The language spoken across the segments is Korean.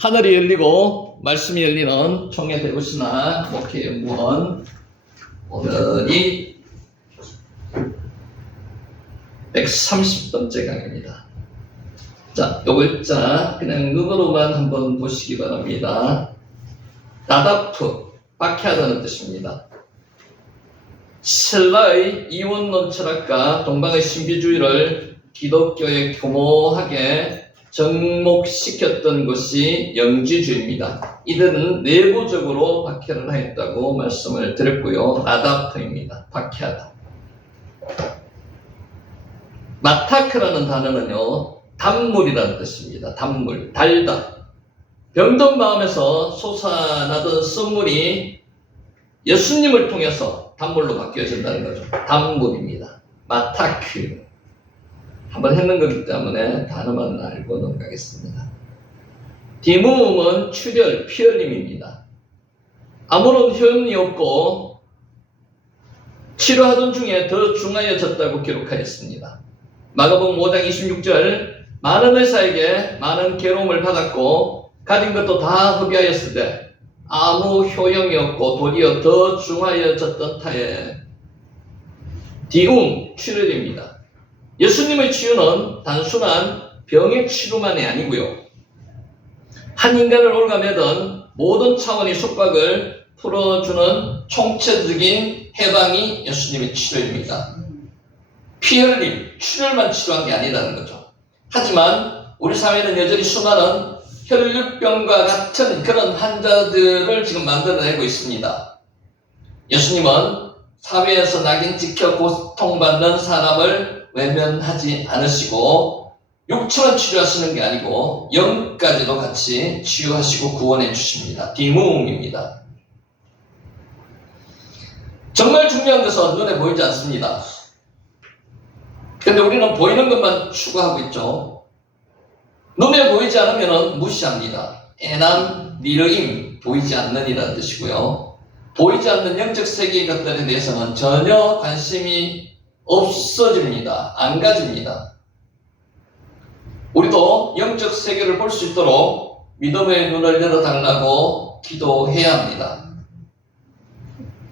하늘이 열리고 말씀이 열리는 총회 대구신학 목회연구원 오늘이 130번째 강의입니다. 자, 요 글자 그냥 눈으로만 한번 보시기 바랍니다. 나다프, 박해하다는 뜻입니다. 신라의 이원론 철학과 동방의 신비주의를 기독교에 교모하게 접목시켰던 것이 영지주의입니다. 이들은 내부적으로 박해를 하였다고 말씀을 드렸고요. 나다프입니다. 박해하다. 마타크라는 단어는요, 단물이라는 뜻입니다. 단물, 달다. 병든 마음에서 솟아나던 선물이 예수님을 통해서 단물로 바뀌어진다는 거죠. 단물입니다. 마타크. 한번 했는 거기 때문에 단어만 알고 넘어가겠습니다. 디무음은 출혈, 피 흘림입니다. 아무런 효험이 없고 치료하던 중에 더 중하여졌다고 기록하였습니다. 마가복음 5장 26절 많은 의사에게 많은 괴로움을 받았고 가진 것도 다 허비하였을 때 아무 효용이 없고 도리어 더 중하여졌던 타에 디움, 출혈입니다. 예수님의 치유는 단순한 병의 치료만이 아니고요. 한 인간을 올가매던 모든 차원의 속박을 풀어주는 총체적인 해방이 예수님의 치료입니다. 피 흘림, 출혈만 치료한 게 아니라는 거죠. 하지만 우리 사회는 여전히 수많은 혈류병과 같은 그런 환자들을 지금 만들어내고 있습니다. 예수님은 사회에서 낙인 찍혀 고통받는 사람을 외면하지 않으시고 육체만 치료하시는 게 아니고 영까지도 같이 치유하시고 구원해 주십니다. 디무음입니다. 정말 중요한 것은 눈에 보이지 않습니다. 근데 우리는 보이는 것만 추구하고 있죠. 눈에 보이지 않으면 무시합니다. 에남 니르임, 보이지 않는이라는 뜻이고요. 보이지 않는 영적 세계의 것들에 대해서는 전혀 관심이 없어집니다. 안 가집니다. 우리도 영적 세계를 볼 수 있도록 믿음의 눈을 열어달라고 기도해야 합니다.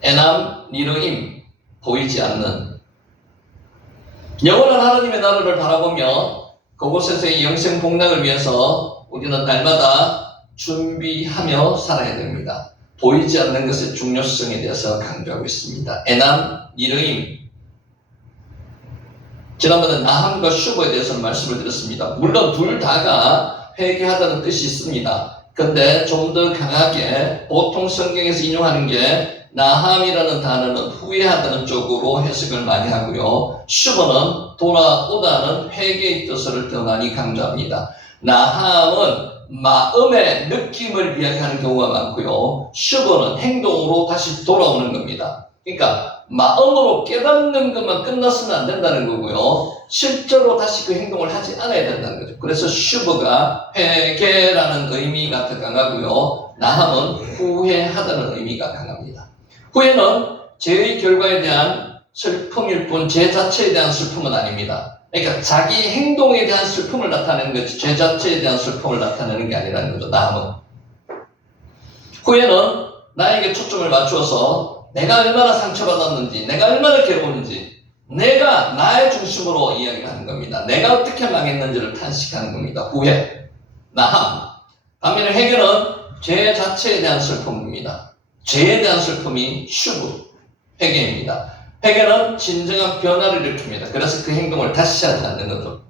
에남 니르임, 보이지 않는 영원한 하나님의 나라를 바라보며 그곳에서의 영생 복락을 위해서 우리는 날마다 준비하며 살아야 됩니다. 보이지 않는 것의 중요성에 대해서 강조하고 있습니다. 에남 니르임. 지난번에 나함과 슈버에 대해서는 말씀을 드렸습니다. 물론 둘 다가 회개하다는 뜻이 있습니다. 근데 좀 더 강하게 보통 성경에서 인용하는 게 나함이라는 단어는 후회하다는 쪽으로 해석을 많이 하고요. 슈버는 돌아오다는 회개의 뜻을 더 많이 강조합니다. 나함은 마음의 느낌을 이야기하는 경우가 많고요. 슈버는 행동으로 다시 돌아오는 겁니다. 그러니까 마음으로 깨닫는 것만 끝났으면 안 된다는 거고요. 실제로 다시 그 행동을 하지 않아야 된다는 거죠. 그래서 슈버가 회개라는 의미가 더 강하고요. 나함은 후회하다는 의미가 강합니다. 후회는 죄의 결과에 대한 슬픔일 뿐 죄 자체에 대한 슬픔은 아닙니다. 그러니까 자기 행동에 대한 슬픔을 나타내는 거지 죄 자체에 대한 슬픔을 나타내는 게 아니라는 거죠. 나함은. 후회는 나에게 초점을 맞추어서 내가 얼마나 상처받았는지, 내가 얼마나 괴로웠는지, 내가 나의 중심으로 이야기를 하는 겁니다. 내가 어떻게 망했는지를 탄식하는 겁니다. 후회, 나함. 반면에 회개는 죄 자체에 대한 슬픔입니다. 죄에 대한 슬픔이 슈브, 회개입니다. 회개는 진정한 변화를 일으킵니다. 그래서 그 행동을 다시 하지 않는 거죠.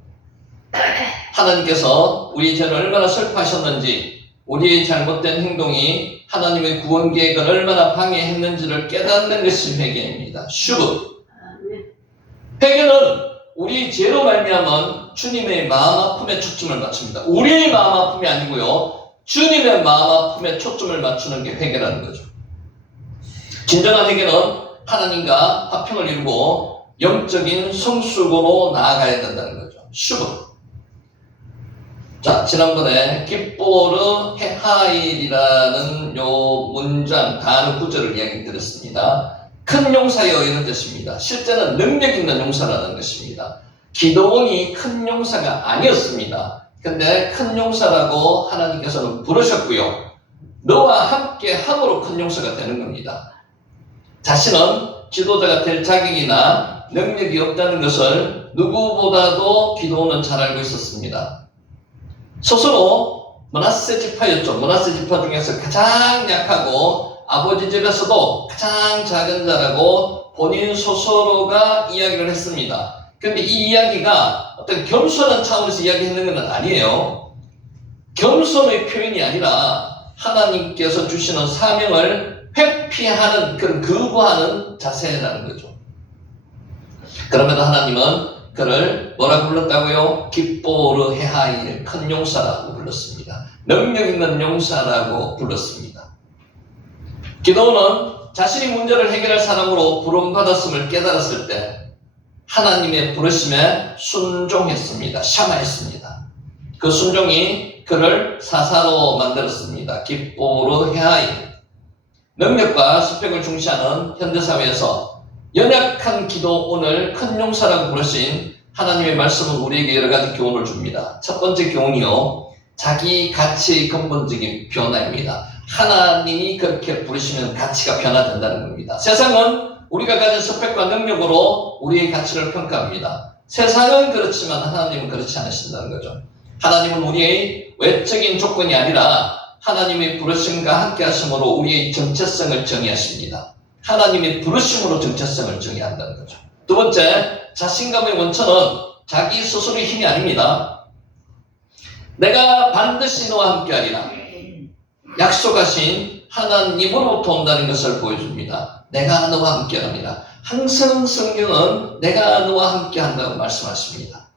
하나님께서 우리 죄를 얼마나 슬퍼하셨는지, 우리의 잘못된 행동이 하나님의 구원 계획을 얼마나 방해했는지를 깨닫는 것이 회개입니다. 슈브. 회개는 우리 죄로 말미암은 주님의 마음 아픔에 초점을 맞춥니다. 우리의 마음 아픔이 아니고요. 주님의 마음 아픔에 초점을 맞추는 게 회개라는 거죠. 진정한 회개는 하나님과 화평을 이루고 영적인 성숙으로 나아가야 된다는 거죠. 슈브. 자, 지난번에 기뽀르 헤하일이라는 요 문장, 단어 구절을 이야기 드렸습니다. 큰 용사여 이런 뜻입니다. 실제는 능력 있는 용사라는 것입니다. 기도원이 큰 용사가 아니었습니다. 근데 큰 용사라고 하나님께서는 부르셨고요. 너와 함께 함으로 큰 용사가 되는 겁니다. 자신은 지도자가 될 자격이나 능력이 없다는 것을 누구보다도 기도는 잘 알고 있었습니다. 스스로 므낫세 지파였죠. 므낫세 지파 중에서 가장 약하고 아버지 집에서도 가장 작은 자라고 본인 스스로가 이야기를 했습니다. 그런데 이 이야기가 어떤 겸손한 차원에서 이야기했는 건 아니에요. 겸손의 표현이 아니라 하나님께서 주시는 사명을 회피하는, 그런 거부하는 자세라는 거죠. 그럼에도 하나님은 그를 뭐라고 불렀다고요? 기뻐르 헤하일, 큰 용사라고 불렀습니다. 능력 있는 용사라고 불렀습니다. 기도는 자신이 문제를 해결할 사람으로 부름받았음을 깨달았을 때 하나님의 부르심에 순종했습니다. 샤마했습니다. 그 순종이 그를 사사로 만들었습니다. 기뻐르 헤하일. 능력과 스펙을 중시하는 현대사회에서 연약한 기도원을 큰 용사라고 부르신 하나님의 말씀은 우리에게 여러 가지 교훈을 줍니다. 첫 번째 교훈이요, 자기 가치의 근본적인 변화입니다. 하나님이 그렇게 부르시면 가치가 변화된다는 겁니다. 세상은 우리가 가진 스펙과 능력으로 우리의 가치를 평가합니다. 세상은 그렇지만 하나님은 그렇지 않으신다는 거죠. 하나님은 우리의 외적인 조건이 아니라 하나님의 부르심과 함께 하심으로 우리의 정체성을 정의하십니다. 하나님의 부르심으로 정체성을 정의한다는 거죠. 두 번째, 자신감의 원천은 자기 스스로의 힘이 아닙니다. 내가 반드시 너와 함께 하리라 약속하신 하나님으로부터 온다는 것을 보여줍니다. 내가 너와 함께 합니다. 항상 성경은 내가 너와 함께 한다고 말씀하십니다.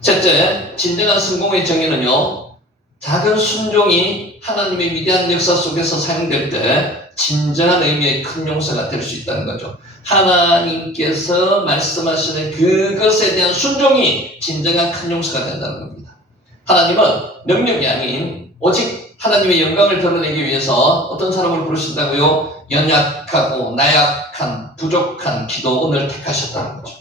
셋째, 진정한 성공의 정의는요, 작은 순종이 하나님의 위대한 역사 속에서 사용될 때 진정한 의미의 큰 용사가 될 수 있다는 거죠. 하나님께서 말씀하시는 그것에 대한 순종이 진정한 큰 용사가 된다는 겁니다. 하나님은 능력이 아닌 오직 하나님의 영광을 드러내기 위해서 어떤 사람을 부르신다고요? 연약하고 나약한 부족한 기도원을 택하셨다는 거죠.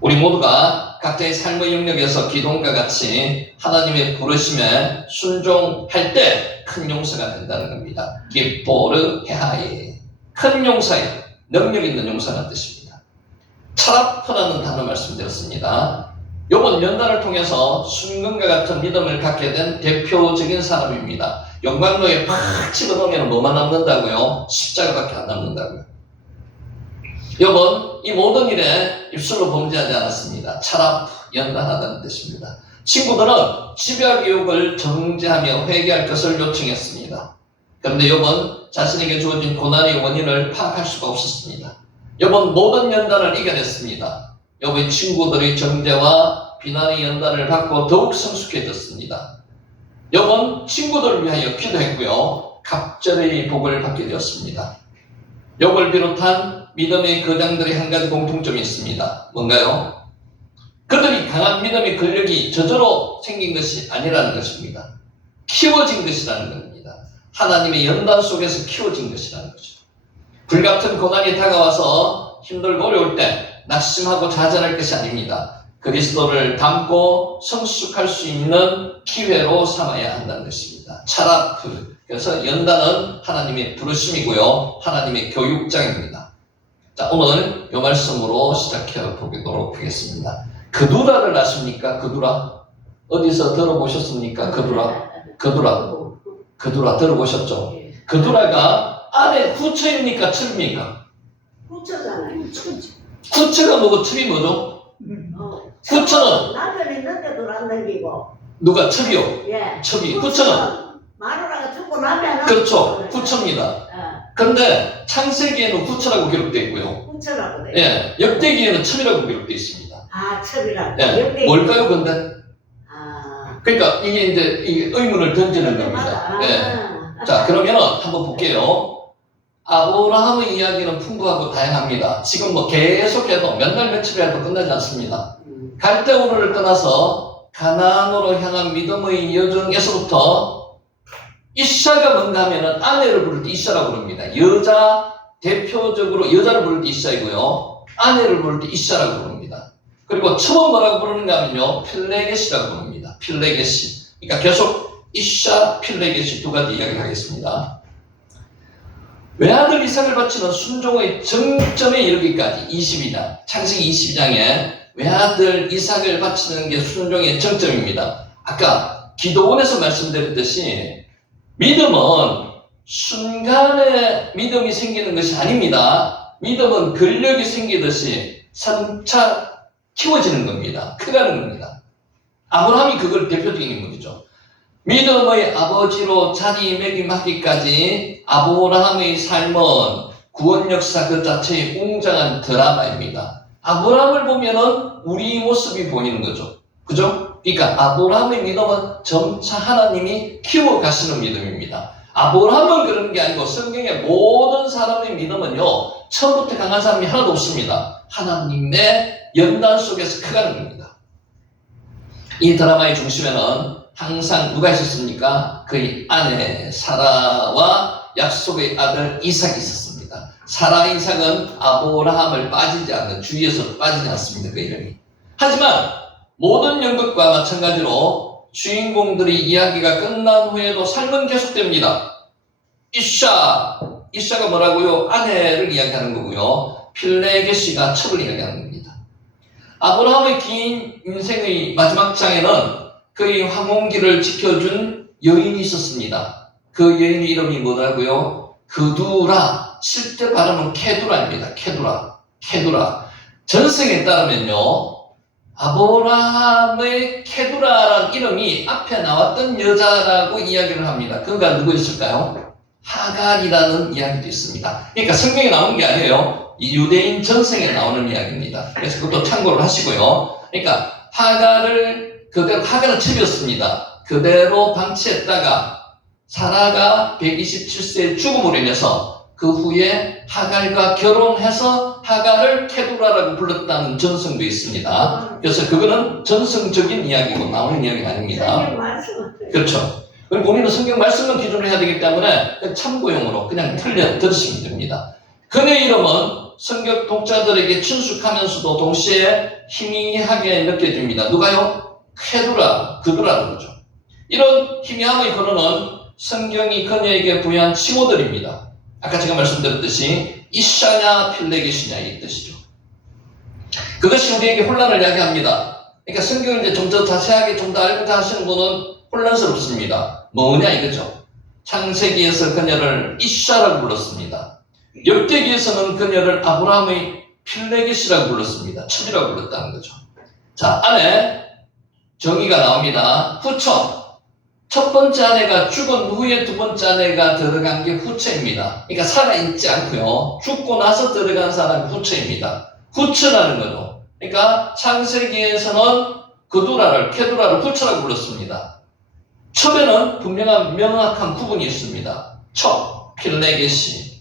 우리 모두가 각자의 삶의 영역에서 기도원과 같이 하나님의 부르심에 순종할 때 큰 용사가 된다는 겁니다. 기뻐르 헤하이, 큰 용사예요. 능력 있는 용사라는 뜻입니다. 차라프라는 단어 말씀드렸습니다. 이번 연단을 통해서 순금과 같은 믿음을 갖게 된 대표적인 사람입니다. 용광로에 팍 집어넣으면 뭐만 남는다고요? 십자가밖에 안 남는다고요. 이번 이 모든 일에 입술로 범죄하지 않았습니다. 차라프, 연단하다는 뜻입니다. 친구들은 집요 교육을 정지하며 회개할 것을 요청했습니다. 그런데 이번 자신에게 주어진 고난의 원인을 파악할 수가 없었습니다. 이번 모든 연단을 이겨냈습니다. 이번 친구들의 정죄와 비난의 연단을 받고 더욱 성숙해졌습니다. 이번 친구들을 위하여 기도했고요, 갑절의 복을 받게 되었습니다. 욥을 비롯한 믿음의 거장들의 한 가지 공통점이 있습니다. 뭔가요? 그들이 강한 믿음의 근력이 저절로 생긴 것이 아니라는 것입니다. 키워진 것이라는 겁니다. 하나님의 연단 속에서 키워진 것이라는 거죠. 불같은 고난이 다가와서 힘들고 어려울 때 낙심하고 좌절할 것이 아닙니다. 그리스도를 닮고 성숙할 수 있는 기회로 삼아야 한다는 것입니다. 차라프. 그래서 연단은 하나님의 부르심이고요, 하나님의 교육장입니다. 자, 오늘 이 말씀으로 시작해 보도록 하겠습니다. 그두라를 아십니까? 그두라? 어디서 들어보셨습니까? 그두라 들어보셨죠? 그두라가 안에 구처입니까? 철입니까? 구처잖아요. 구처가 뭐고 철이 뭐죠? 구처는 남편 있는데도 안 남기고. 누가? 철이요? 예. 철이. 구처는 마누라가 죽고 나면. 그렇죠. 구처입니다. 그런데 창세기에는 구처라고 기록되어 있고요. 구처라고 돼. 예, 역대기에는 철이라고 기록되어 있습니다. 아, 철이라고. 예, 뭘까요, 근데? 아. 그러니까 이게 이제 의문을 던지는 겁니다. 맞아. 예. 자, 그러면 한번 볼게요. 아브라함의 이야기는 풍부하고 다양합니다. 지금 뭐 계속해도 몇 날 며칠 해도 끝나지 않습니다. 갈대우르를 떠나서 가나안으로 향한 믿음의 여정에서부터 이샤가 뭔가 하면은 아내를 부를 때 이샤라고 부릅니다. 대표적으로 여자를 부를 때 이샤이고요, 아내를 부를 때 이샤라고 부릅니다. 그리고 처음 뭐라고 부르는가 하면요, 펠레겟이라고 부릅니다. 있습니다. 필레게시. 그러니까 계속 이샤, 필레게시 두 가지 이야기를 하겠습니다. 외아들 이삭을 바치는 순종의 정점에 이르기까지 22장, 창세기 22장에 외아들 이삭을 바치는 게 순종의 정점입니다. 아까 기도원에서 말씀드렸듯이 믿음은 순간에 믿음이 생기는 것이 아닙니다. 믿음은 근력이 생기듯이 점차 키워지는 겁니다. 커가는 겁니다. 아브라함이 그걸 대표적인 인물이죠. 믿음의 아버지로 자리매김하기까지 아브라함의 삶은 구원 역사 그 자체의 웅장한 드라마입니다. 아브라함을 보면은 우리 모습이 보이는 거죠. 그죠? 그러니까 아브라함의 믿음은 점차 하나님이 키워가시는 믿음입니다. 아브라함은 그런 게 아니고 성경의 모든 사람의 믿음은요, 처음부터 강한 사람이 하나도 없습니다. 하나님의 연단 속에서 커가는 겁니다. 이 드라마의 중심에는 항상 누가 있었습니까? 그의 아내 사라와 약속의 아들 이삭이 있었습니다. 사라 이삭은 아브라함을 빠지지 않는, 주위에서 빠지지 않습니다. 그 이름이. 하지만 모든 연극과 마찬가지로 주인공들의 이야기가 끝난 후에도 삶은 계속됩니다. 이샤가 뭐라고요? 아내를 이야기하는 거고요. 필레게시가 첩을 이야기하는 겁니다. 아브라함의 긴 인생의 마지막 장에는 그의 황혼기를 지켜준 여인이 있었습니다. 그 여인의 이름이 뭐라고요? 그두라. 실제 발음은 케두라입니다. 케두라. 전생에 따르면요, 아브라함의 케두라라는 이름이 앞에 나왔던 여자라고 이야기를 합니다. 그가 누구였을까요? 하갈이라는 이야기도 있습니다. 그러니까 성경에 나오는 게 아니에요. 이 유대인 전생에 나오는 이야기입니다. 그래서 그것도 참고를 하시고요. 그러니까 하갈은 첩이었습니다. 그대로 방치했다가 사라가 127세의 죽음으로 인해서 그 후에 하갈과 결혼해서 하갈을 케두라라고 불렀다는 전성도 있습니다. 그래서 그거는 전성적인 이야기고 나오는 이야기가 아닙니다. 그렇죠. 본인은 성경 말씀만 기준으로 해야 되기 때문에 참고용으로 그냥 들으시면 됩니다. 그의 이름은 성경 독자들에게 친숙하면서도 동시에 희미하게 느껴집니다. 누가요? 케두라, 그두라는 거죠. 이런 희미함의 근원은 성경이 그녀에게 부여한 칭호들입니다. 아까 제가 말씀드렸듯이 이샤냐 필레게시냐 이 뜻이죠. 그것이 우리에게 혼란을 야기합니다. 그러니까 성경을 이제 좀 더 자세하게 좀 더 알고자 하시는 분은 혼란스럽습니다. 뭐냐 이거죠. 창세기에서 그녀를 이샤라고 불렀습니다. 역대기에서는 그녀를 아브라함의 필레게시라고 불렀습니다. 첩이라고 불렀다는 거죠. 자, 안에 정의가 나옵니다. 후처. 첫 번째 아내가 죽은 후에 두 번째 아내가 들어간 게 후처입니다. 그러니까 살아있지 않고요. 죽고 나서 들어간 사람이 후처입니다. 후처라는 거죠. 그러니까 창세기에서는 케두라를 후처라고 불렀습니다. 첩에는 분명한 명확한 구분이 있습니다. 첩, 필레게시.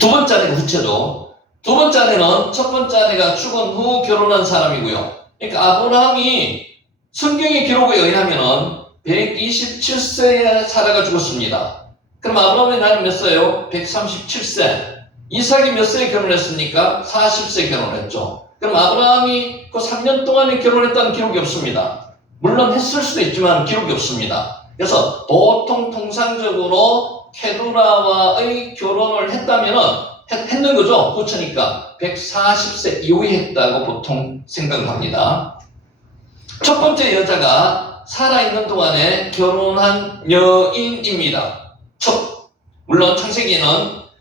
두 번째 아내가 후처죠. 두 번째 아내는 첫 번째 아내가 죽은 후 결혼한 사람이고요. 그러니까 아브라함이 성경의 기록에 의하면 127세에 사라가 죽었습니다. 그럼 아브라함의 나이는 몇 세예요? 137세. 이삭이 몇 세에 결혼했습니까? 40세에 결혼했죠. 그럼 아브라함이 그 3년 동안에 결혼했다는 기록이 없습니다. 물론 했을 수도 있지만 기록이 없습니다. 그래서 보통 통상적으로 케두라와의 결혼을 했는 거죠. 후처니까 140세 이후에 했다고 보통 생각을 합니다. 첫 번째 여자가 살아있는 동안에 결혼한 여인입니다. 물론 창세기는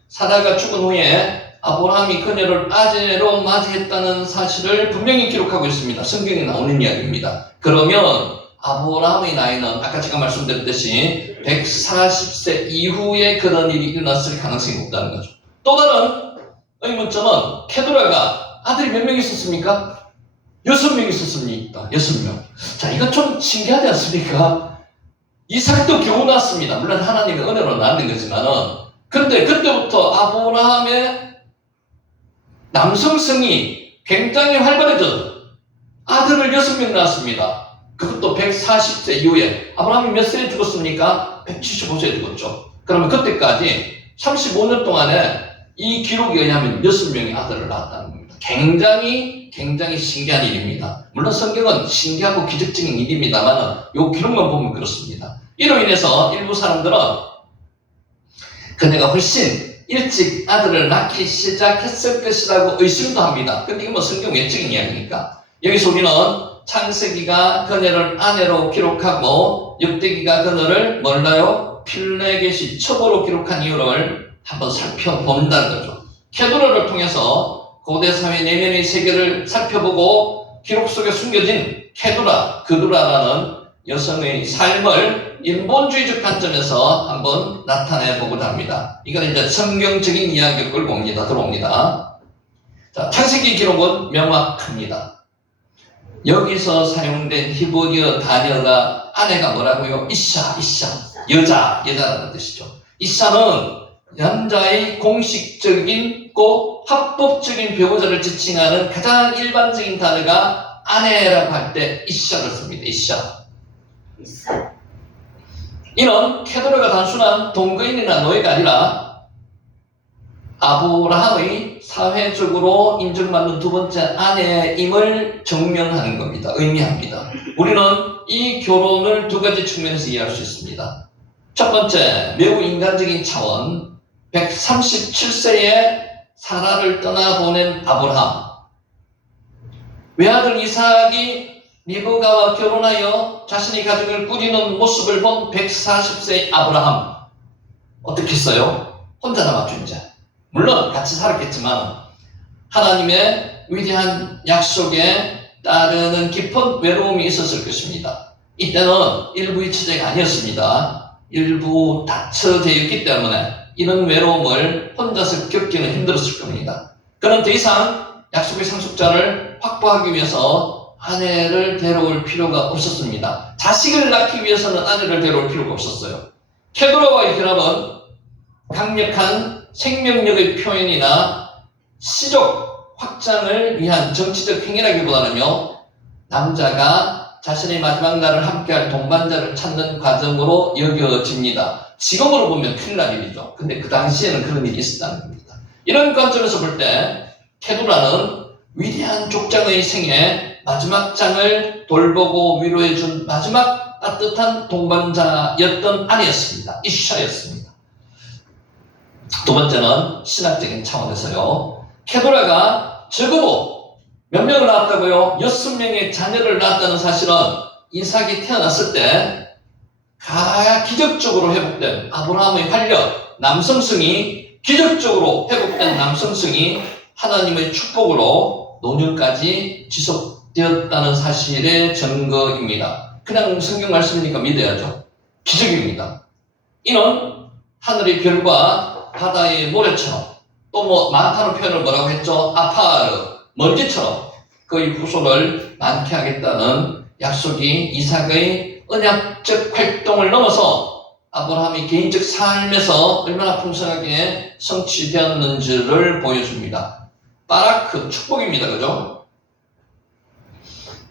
사라가 죽은 후에 아브라함이 그녀를 아내로 맞이했다는 사실을 분명히 기록하고 있습니다. 성경에 나오는 이야기입니다. 그러면 아브라함의 나이는 아까 제가 말씀드렸듯이 140세 이후에 그런 일이 일어났을 가능성이 높다는 거죠. 또 다른 의문점은 케두라가 아들이 몇 명 있었습니까? 6명 있었습니다. 6명. 자, 이거 좀 신기하지 않습니까? 이삭도 겨우 낳았습니다. 물론 하나님의 은혜로 낳는 거지만은. 그런데 그때부터 아브라함의 남성성이 굉장히 활발해져 아들을 6명 낳았습니다. 그것도 140세 이후에. 아브라함이 몇 세에 죽었습니까? 175세에 죽었죠. 그러면 그때까지 35년 동안에 이 기록에 의하면 6명의 아들을 낳았다는 겁니다. 굉장히 신기한 일입니다. 물론 성경은 신기하고 기적적인 일입니다만 요 기록만 보면 그렇습니다. 이로 인해서 일부 사람들은 그네가 훨씬 일찍 아들을 낳기 시작했을 것이라고 의심도 합니다. 근데 이건 뭐 성경 외적인 이야기니까. 여기서 우리는 창세기가 그네를 아내로 기록하고 역대기가 그네를 몰라요? 필레겟이 첩으로 기록한 이유를 한번 살펴본다는 거죠. 케두라를 통해서 고대 사회 내면의 세계를 살펴보고 기록 속에 숨겨진 케두라, 그두라라는 여성의 삶을 인본주의적 관점에서 한번 나타내 보고자 합니다. 이건 이제 성경적인 이야기를 끌고 들어옵니다. 자, 창세기 기록은 명확합니다. 여기서 사용된 히브리어 단어가 아내가 뭐라고요? 이샤, 여자라는 뜻이죠. 이샤는 남자의 공식적인 꼭 합법적인 배우자를 지칭하는 가장 일반적인 단어가 아내라고 할 때 이샤를 씁니다. 이샤. 이는 케도라가 단순한 동거인이나 노예가 아니라 아브라함의 사회적으로 인정받는 두 번째 아내임을 증명하는 겁니다. 의미합니다. 우리는 이 결혼을 두 가지 측면에서 이해할 수 있습니다. 첫 번째, 매우 인간적인 차원, 137세에 사라를 떠나보낸 아브라함. 외아들 이삭이 리브가와 결혼하여 자신의 가족을 꾸리는 모습을 본 140세의 아브라함. 어떻게 했어요? 혼자 남았죠, 이제. 물론 같이 살았겠지만 하나님의 위대한 약속에 따르는 깊은 외로움이 있었을 것입니다. 이때는 일부 이처제가 아니었습니다. 일부 다처제였기 때문에 이런 외로움을 혼자서 겪기는 힘들었을 겁니다. 그는 더 이상 약속의 상속자를 확보하기 위해서 아내를 데려올 필요가 없었습니다. 자식을 낳기 위해서는 아내를 데려올 필요가 없었어요. 케도라와의 결합은 강력한 생명력의 표현이나 시족 확장을 위한 정치적 행위라기보다는요, 남자가 자신의 마지막 날을 함께할 동반자를 찾는 과정으로 여겨집니다. 지금으로 보면 큰일 날 일이죠. 근데 그 당시에는 그런 일이 있었다는 겁니다. 이런 관점에서 볼 때 케두라는 위대한 족장의 생애 마지막 장을 돌보고 위로해준 마지막 따뜻한 동반자였던 아내였습니다. 이샤였습니다. 두 번째는 신학적인 차원에서요. 케도라가 적어도 몇 명을 낳았다고요? 6명의 자녀를 낳았다는 사실은 이삭이 태어났을 때 기적적으로 회복된 아브라함의 활력, 남성성이 기적적으로 회복된 남성성이 하나님의 축복으로 노년까지 지속되었다는 사실의 증거입니다. 그냥 성경 말씀이니까 믿어야죠. 기적입니다. 이는 하늘의 별과 바다의 모래처럼 또 뭐 많다는 표현을 뭐라고 했죠? 아파르, 먼지처럼 그의 후손을 많게 하겠다는 약속이 이삭의 언약적 활동을 넘어서 아브라함의 개인적 삶에서 얼마나 풍성하게 성취되었는지를 보여줍니다. 바라크, 축복입니다. 그죠?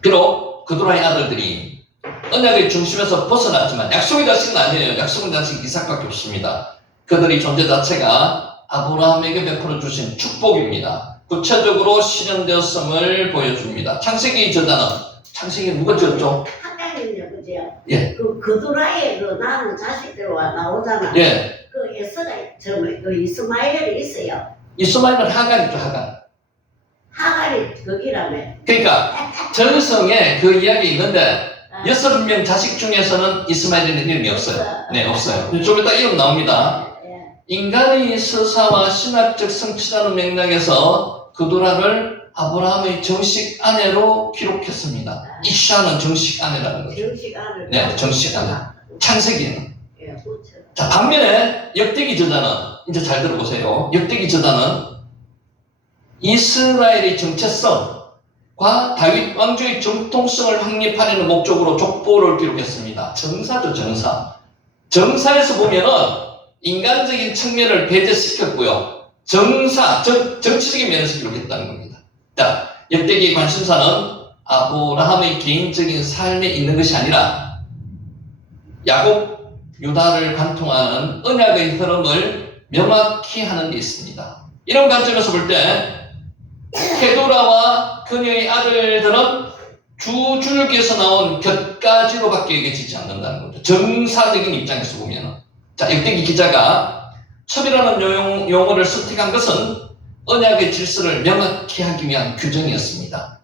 비록 그두라의 아들들이 언약의 중심에서 벗어났지만 약속의 자식은 아니에요. 약속의 자식 이삭밖에 없습니다. 그들의 존재 자체가 아브라함에게 베풀어 주신 축복입니다. 구체적으로 실현되었음을 보여줍니다. 창세기 저자는 창세기 누가 지었죠? 하나님이요, 그죠? 예. 그 그두라의 그 낳은 자식들 나오잖아. 예. 그 에서가 그 이스마엘이 있어요. 이스마엘은 하갈이죠, 하갈. 하갈이 거기라며. 그러니까 전성에 그 이야기 있는데 6명 자식 중에서는 이스마엘에는 이름이 없어요. 네, 없어요. 좀 이따 이름 나옵니다. 인간의 서사와 신학적 성취라는 맥락에서 그두라를 아브라함의 정식 아내로 기록했습니다. 이샤는 정식 아내라는 거죠. 정식 아내. 네, 정식 아내. 창세기는. 예, 그렇죠. 자, 반면에 역대기 저자는 이제 잘 들어보세요. 역대기 저자는 이스라엘의 정체성과 다윗 왕조의 정통성을 확립하려는 목적으로 족보를 기록했습니다. 정사죠, 정사. 정사에서 보면은 인간적인 측면을 배제시켰고요. 정치적인 면에서 기록했다는 겁니다. 자, 역대기의 관심사는 아브라함의 개인적인 삶에 있는 것이 아니라 야곱, 유다를 관통하는 언약의 흐름을 명확히 하는 데 있습니다. 이런 관점에서 볼 때 케두라와 그녀의 아들들은 주 줄기에서 나온 곁가지로밖에 여겨지지 않는다는 거죠. 정사적인 입장에서 보면은. 자, 역대기 기자가 첩이라는 용어를 선택한 것은 언약의 질서를 명확히 하기 위한 규정이었습니다.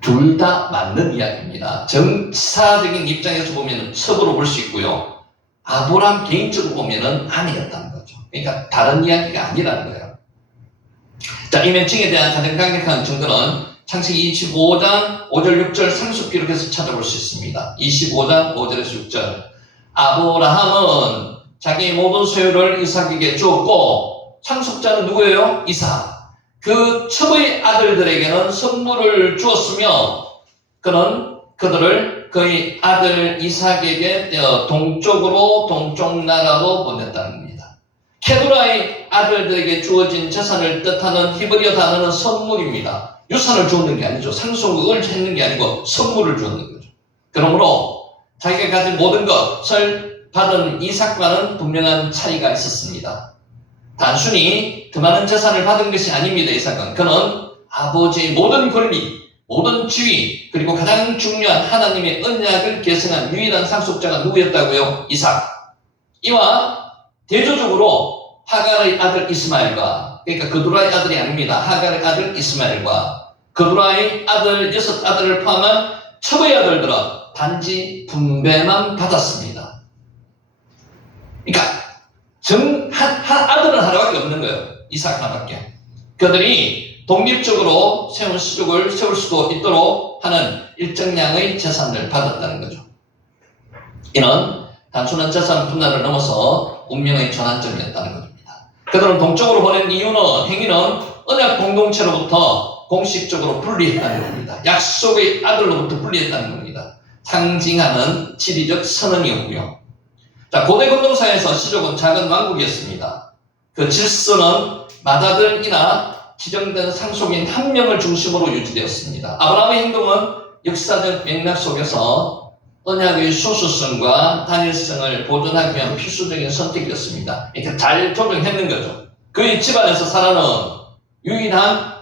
둘 다 맞는 이야기입니다. 정사적인 입장에서 보면은 첩으로 볼 수 있고요. 아브라함 개인적으로 보면은 아내였다는 거죠. 그러니까 다른 이야기가 아니라는 거예요. 자, 이 명칭에 대한 가장 강력한 증거는 창세기 25장 5절 6절 상속 기록에서 찾아볼 수 있습니다. 25장 5절에서 6절. 아브라함은 자기의 모든 소유를 이삭에게 주었고 상속자는 누구예요? 이삭. 그 첩의 아들들에게는 선물을 주었으며 그는 그들을 그의 아들 이삭에게 동쪽으로 동쪽 나라로 보냈다는 겁니다. 케두라의 아들들에게 주어진 재산을 뜻하는 히브리어 단어는 선물입니다. 유산을 주었는 게 아니죠. 상속을 했는 게 아니고 선물을 주었는 거죠. 그러므로 자기가 가진 모든 것을 받은 이삭과는 분명한 차이가 있었습니다. 단순히 더 많은 재산을 받은 것이 아닙니다. 이삭은. 그는 아버지의 모든 권리, 모든 지위, 그리고 가장 중요한 하나님의 언약을 계승한 유일한 상속자가 누구였다고요? 이삭. 이와 대조적으로 하갈의 아들 이스마엘과, 그러니까 그두라의 아들이 아닙니다. 하갈의 아들 이스마엘과 그두라의 아들 6아들을 포함한 첩의 아들들은 단지 분배만 받았습니다. 그러니까 아들은 하나밖에 없는 거예요. 이삭 하나밖에. 그들이 독립적으로 세운 시족을 세울 수도 있도록 하는 일정량의 재산을 받았다는 거죠. 이는 단순한 재산 분할을 넘어서 운명의 전환점이었다는 것입니다. 그들은 동쪽으로 보낸 이유는 행위는 언약 공동체로부터 공식적으로 분리했다는 겁니다. 약속의 아들로부터 분리했다는 겁니다. 상징하는 지리적 선언이었고요. 자, 고대 건동사에서 시족은 작은 왕국이었습니다. 그 질서는 맏아들이나 지정된 상속인 한 명을 중심으로 유지되었습니다. 아브라함의 행동은 역사적 맥락 속에서 언약의 소수성과 단일성을 보존하기 위한 필수적인 선택이었습니다. 이렇게 잘 조정했는 거죠. 그의 집안에서 사라는 유일한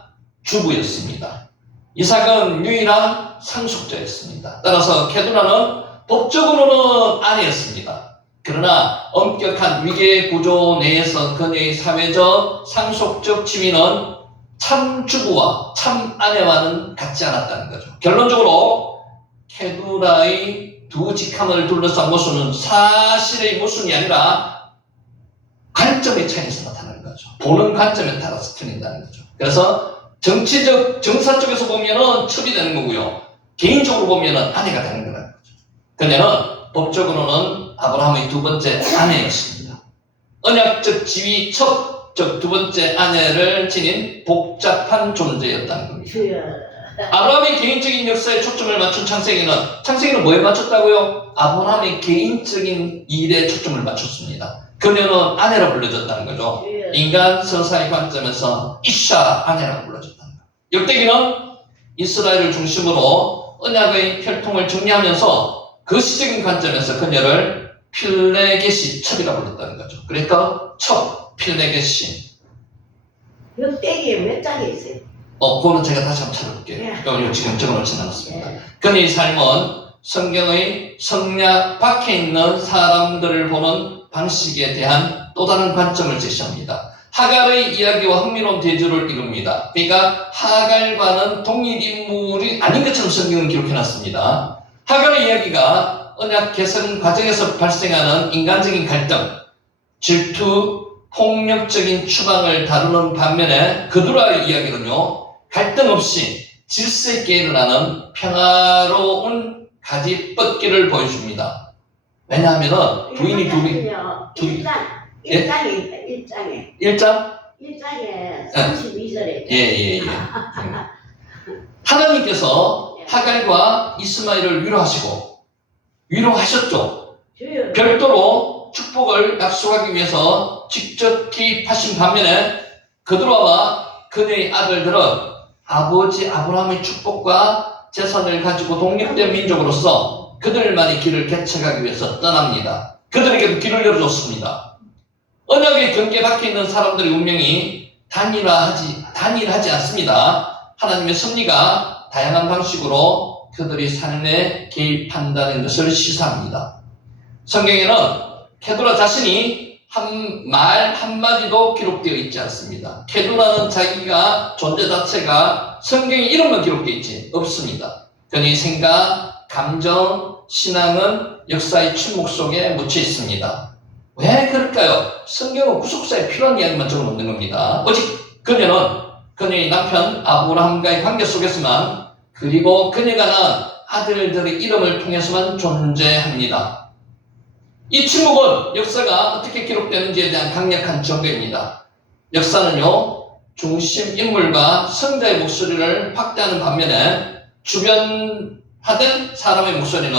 주부였습니다. 이삭은 유일한 상속자였습니다. 따라서 케두라는 법적으로는 아내였습니다. 그러나 엄격한 위계 구조 내에서 그녀의 사회적, 상속적 지위는 참 주부와 참 아내와는 같지 않았다는 거죠. 결론적으로 케두라의 두 직함을 둘러싼 모순은 사실의 모순이 아니라 관점의 차이에서 나타나는 거죠. 보는 관점에 따라서 틀린다는 거죠. 그래서 정치적, 정사 쪽에서 보면은 첩이 되는 거고요. 개인적으로 보면은 아내가 되는 거라는 거죠. 그녀는 법적으로는 아브라함의 두 번째 아내였습니다. 언약적 지위 첩, 즉 두 번째 아내를 지닌 복잡한 존재였다는 겁니다. 아브라함의 개인적인 역사에 초점을 맞춘 창세기는 뭐에 맞췄다고요? 아브라함의 개인적인 일에 초점을 맞췄습니다. 그녀는 아내라 불려졌다는 거죠. 인간 서사의 관점에서 이샤 아내라고 불러졌다는 거예요. 역대기는 이스라엘을 중심으로 언약의 혈통을 정리하면서 그 시적인 관점에서 그녀를 필레게시 첩이라고 불렀다는 거죠. 그러니까 첩, 필레게시. 역대기에 몇 장이 있어요? 그거는 제가 다시 한번 찾아볼게요. 지금 적어놓지는 않았습니다. 그녀의 삶은 성경의 성략 밖에 있는 사람들을 보는 방식에 대한 또 다른 관점을 제시합니다. 하갈의 이야기와 흥미로운 대조를 이룹니다. 그러니까 하갈과는 독립인물이 아닌 것처럼 성경은 기록해놨습니다. 하갈의 이야기가 언약 개선 과정에서 발생하는 인간적인 갈등, 질투, 폭력적인 추방을 다루는 반면에 그두라의 이야기는요, 갈등 없이 질서 있게 일어나는 평화로운 가지뻗기를 보여줍니다. 왜냐하면 부인이 둘이 1장에 32절에 하나님께서 하갈과 이스마엘을 위로하셨죠. 별도로 축복을 약속하기 위해서 직접 개입하신 반면에 그두라와 그녀의 아들들은 아버지 아브라함의 축복과 재산을 가지고 독립된 민족으로서 그들만의 길을 개척하기 위해서 떠납니다. 그들에게도 길을 열어줬습니다. 언약의 경계 밖에 있는 사람들의 운명이 단일화하지 단일하지 않습니다. 하나님의 섭리가 다양한 방식으로 그들의 삶에 개입한다는 것을 시사합니다. 성경에는 케도라 자신이 말 한마디도 기록되어 있지 않습니다. 케도라는 자기가 존재 자체가 성경에 이름만 기록되어 있지 없습니다. 그의 생각, 감정, 신앙은 역사의 침묵 속에 묻혀 있습니다. 왜 그럴까요? 성경은 구속사에 필요한 이야기만 적어놓는 겁니다. 오직 그녀는 그녀의 남편 아브라함과의 관계 속에서만, 그리고 그녀가 낳은 아들들의 이름을 통해서만 존재합니다. 이 침묵은 역사가 어떻게 기록되는지에 대한 강력한 증거입니다. 역사는요, 중심 인물과 성자의 목소리를 확대하는 반면에 주변화된 사람의 목소리는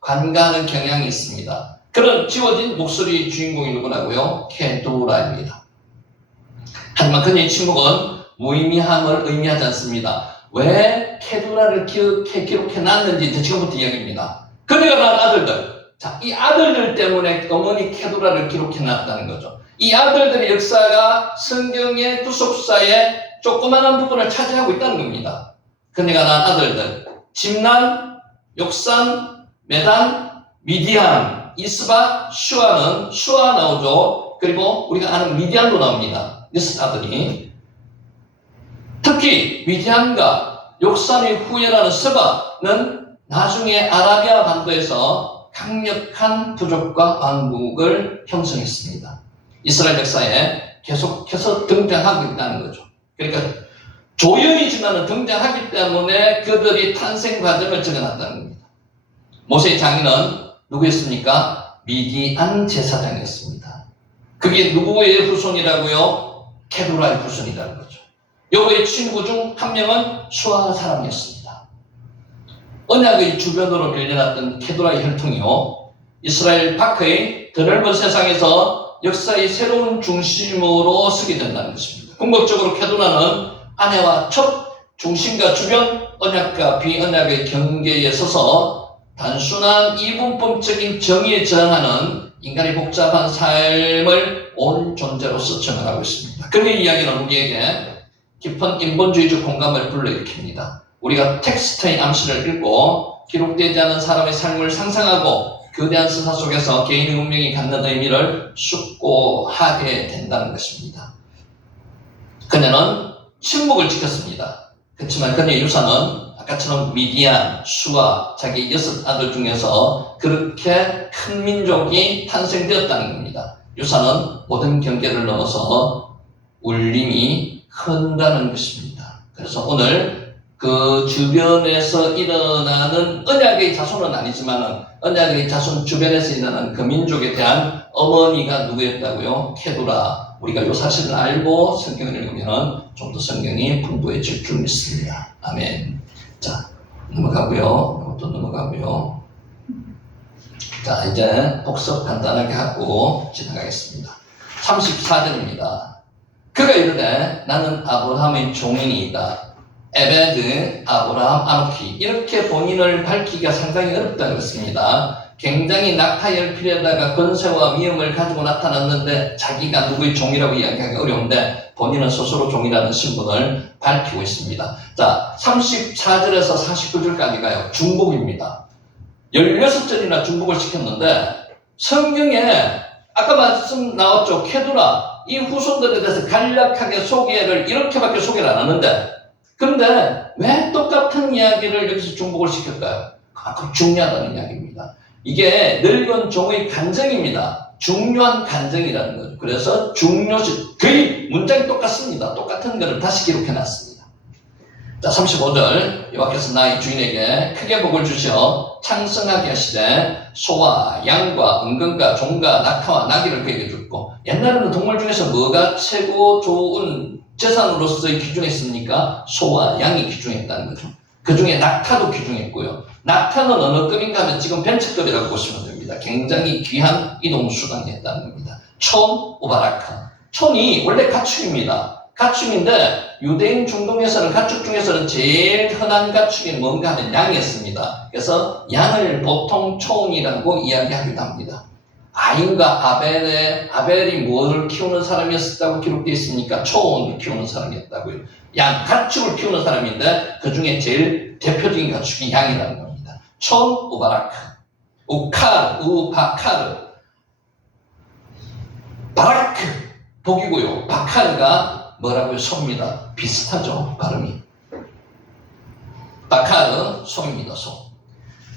관가하는 경향이 있습니다. 그런 지워진 목소리의 주인공이 누구라고요? 케도라입니다. 하지만 그녀의 침묵은 무의미함을 의미하지 않습니다. 왜 케도라를 기록해 놨는지 지금부터 이야기입니다. 그녀가 낳은 아들들, 자, 이 아들들 때문에 어머니 케도라를 기록해 놨다는 거죠. 이 아들들의 역사가 성경의 구속사의 조그마한 부분을 차지하고 있다는 겁니다. 그녀가 낳은 아들들, 짐난, 욕산, 메단, 미디안, 이스바, 슈아 나오죠. 그리고 우리가 아는 미디안도 나옵니다. 여섯 아들이. 특히 미디안과 욕산의 후예라는 스바는 나중에 아라비아 반도에서 강력한 부족과 왕국을 형성했습니다. 이스라엘 역사에 계속해서 등장하고 있다는 거죠. 그러니까 조용히지만 등장하기 때문에 그들이 탄생 과정을 적어놨다는 겁니다. 모세의 장인은 누구였습니까? 미디안 제사장이었습니다. 그게 누구의 후손이라고요? 케도라의 후손이라는 거죠. 여호와의 친구 중 한 명은 슈아 사람이었습니다. 언약의 주변으로 밀려났던 케도라의 혈통이요, 이스라엘 밖의 더 넓은 세상에서 역사의 새로운 중심으로 서게 된다는 것입니다. 궁극적으로 케도라는 아내와 첫 중심과 주변, 언약과 비언약의 경계에 서서 단순한 이분법적인 정의에 저항하는 인간의 복잡한 삶을 온 존재로서 정언하고 있습니다. 그의 이야기는 우리에게 깊은 인본주의적 공감을 불러일으킵니다. 우리가 텍스트의 암시를 읽고 기록되지 않은 사람의 삶을 상상하고 거대한 서사 속에서 개인의 운명이 갖는 의미를 숙고하게 된다는 것입니다. 그녀는 침묵을 지켰습니다. 그렇지만 그녀의 유산은 아까처럼 미디안, 슈아, 자기 여섯 아들 중에서 그렇게 큰 민족이 탄생되었다는 겁니다. 유산은 모든 경계를 넘어서 울림이 큰다는 것입니다. 그래서 오늘 그 주변에서 일어나는 언약의 자손은 아니지만 언약의 자손 주변에서 일어나는 그 민족에 대한 어머니가 누구였다고요? 케도라. 우리가 이 사실을 알고 성경을 읽으면 좀 더 성경이 풍부해질 줄 믿습니다. 아멘. 자, 넘어가고요. 이것도 넘어가고요. 자, 이제 복습 간단하게 하고 지나가겠습니다. 34절입니다. 그가 이르되 나는 아브라함의 종인이다. 에베드, 아브라함, 아노키. 이렇게 본인을 밝히기가 상당히 어렵다는 것입니다. 굉장히 낙타열필에다가 권세와 위엄을 가지고 나타났는데 자기가 누구의 종이라고 이야기하기 어려운데 본인은 스스로 종이라는 신분을 밝히고 있습니다. 자, 34절에서 49절까지 가요. 중복입니다. 16절이나 중복을 시켰는데 성경에 아까 말씀 나왔죠. 케도라, 이 후손들에 대해서 간략하게 소개를 이렇게밖에 소개를 안 하는데, 그런데 왜 똑같은 이야기를 여기서 중복을 시킬까요? 그만큼 중요하다는 이야기입니다. 이게 늙은 종의 간증입니다. 중요한 간증이라는 거죠. 그래서 중요시, 거의 문장이 똑같습니다. 똑같은 것을 다시 기록해놨습니다. 자, 35절. 여호와께서 나의 주인에게 크게 복을 주시어 창성하게 하시되 소와 양과 은금과 종과 낙타와 나귀를 그에게 줬고, 옛날에는 동물 중에서 뭐가 최고 좋은 재산으로서의 귀중했습니까? 소와 양이 귀중했다는 거죠. 그 중에 낙타도 귀중했고요. 낙타는 어느 급인가 하면 지금 벤츠급이라고 보시면 됩니다. 굉장히 귀한 이동수단이었다는 겁니다. 촌, 오바라카. 촌이 원래 가축입니다. 가축인데 유대인 중동에서는 가축 중에서는 제일 흔한 가축이 뭔가 하면 양이었습니다. 그래서 양을 보통 촌이라고 이야기하기도 합니다. 아인과 아벨이 무엇을 키우는 사람이었다고 기록되어 있습니까? 초원을 키우는 사람이었다고요. 양, 가축을 키우는 사람인데 그 중에 제일 대표적인 가축이 양이라는 겁니다. 촌, 우바라크, 우카르, 우바카르, 바라크, 복이고요. 바카르가 뭐라고요? 소입니다. 비슷하죠, 발음이. 바카르, 소입니다, 소.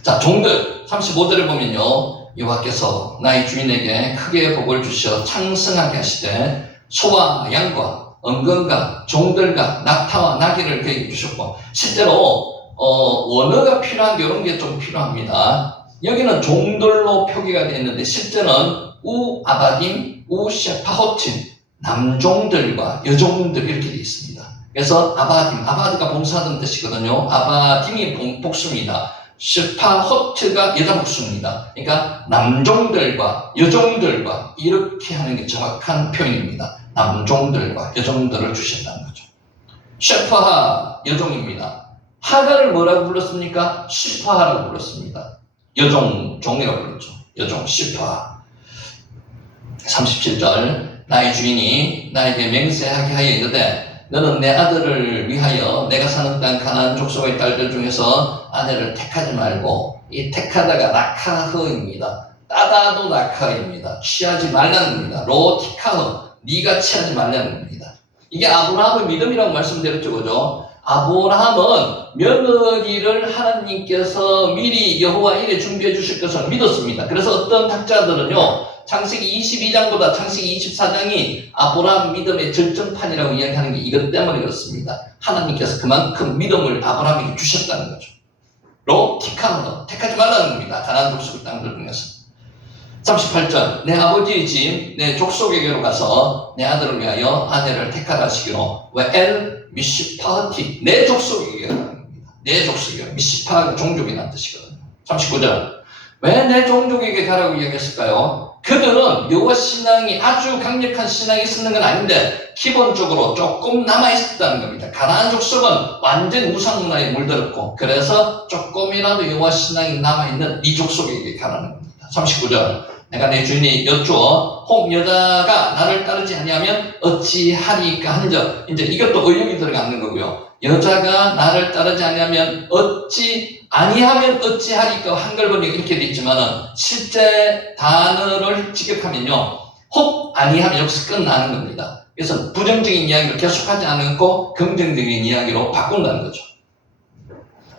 자, 종들 35절에 보면요, 여호와께서 나의 주인에게 크게 복을 주셔 창성하게 하시되 소와 양과 은금과 종들과 낙타와 나귀를 그에게 주셨고, 실제로 원어가 필요한 게 이런 게 좀 필요합니다. 여기는 종들로 표기가 되어 있는데 실제는 우 아바딤, 우 셰파호틴, 남종들과 여종들 이렇게 되어 있습니다. 그래서 아바드가 봉사하는 뜻이거든요. 아바딤이 복수입니다. 셰파호트가 여자 복수입니다. 그러니까 남종들과 여종들과 이렇게 하는 게 정확한 표현입니다. 남종들과 여종들을 주신다는 거죠. 셰파하 여종입니다. 하가를 뭐라고 불렀습니까? 시파하라고 불렀습니다. 종이라고 불렀죠. 여종, 시파. 37절, 나의 주인이 나에게 맹세하게 하여 이르되 너는 내 아들을 위하여 내가 사는 땅 가나안 족속의 딸들 중에서 아내를 택하지 말고, 이 택하다가 낙하흐입니다. 따다도 낙하입니다. 취하지 말라는 겁니다. 로티카흐, 네가 취하지 말라는 겁니다. 이게 아브라함의 믿음이라고 말씀드렸죠, 그죠? 아브라함은 며느리를 하나님께서 미리 여호와 일에 준비해 주실 것을 믿었습니다. 그래서 어떤 학자들은요, 창세기 22장보다 창세기 24장이 아브라함 믿음의 절정판이라고 이야기하는 게 이것 때문에 그렇습니다. 하나님께서 그만큼 믿음을 아브라함에게 주셨다는 거죠. 로티카노, 택하지 말라는 겁니다. 가나안 족속의 땅들 중에서. 38절, 내 아버지의 집, 내 족속에게로 가서 내 아들을 위하여 아내를 택하라 하시기로 웰 미시파티, 내 족속에게 가는 겁니다. 내 족속이요. 미시파가 종족이라는 뜻이거든요. 39절, 왜 내 종족에게 가라고 이야기했을까요? 그들은 여호와 신앙이 아주 강력한 신앙이 있었는 건 아닌데 기본적으로 조금 남아있었다는 겁니다. 가나안 족속은 완전 우상문화에 물들었고, 그래서 조금이라도 여호와 신앙이 남아있는 이 족속에게 가라는 겁니다. 39절, 내가 내 주인이 여쭈어 혹 여자가 나를 따르지 아니하면 어찌하리까 한적, 이제 이것도 의욕이 들어가는 거고요. 여자가 나를 따르지 아니하면 아니하면 어찌하리까 한글 번역 이렇게 돼 있지만은 실제 단어를 직역하면요, 혹 아니하면 여기서 끝나는 겁니다. 그래서 부정적인 이야기를 계속하지 않고 긍정적인 이야기로 바꾼다는 거죠.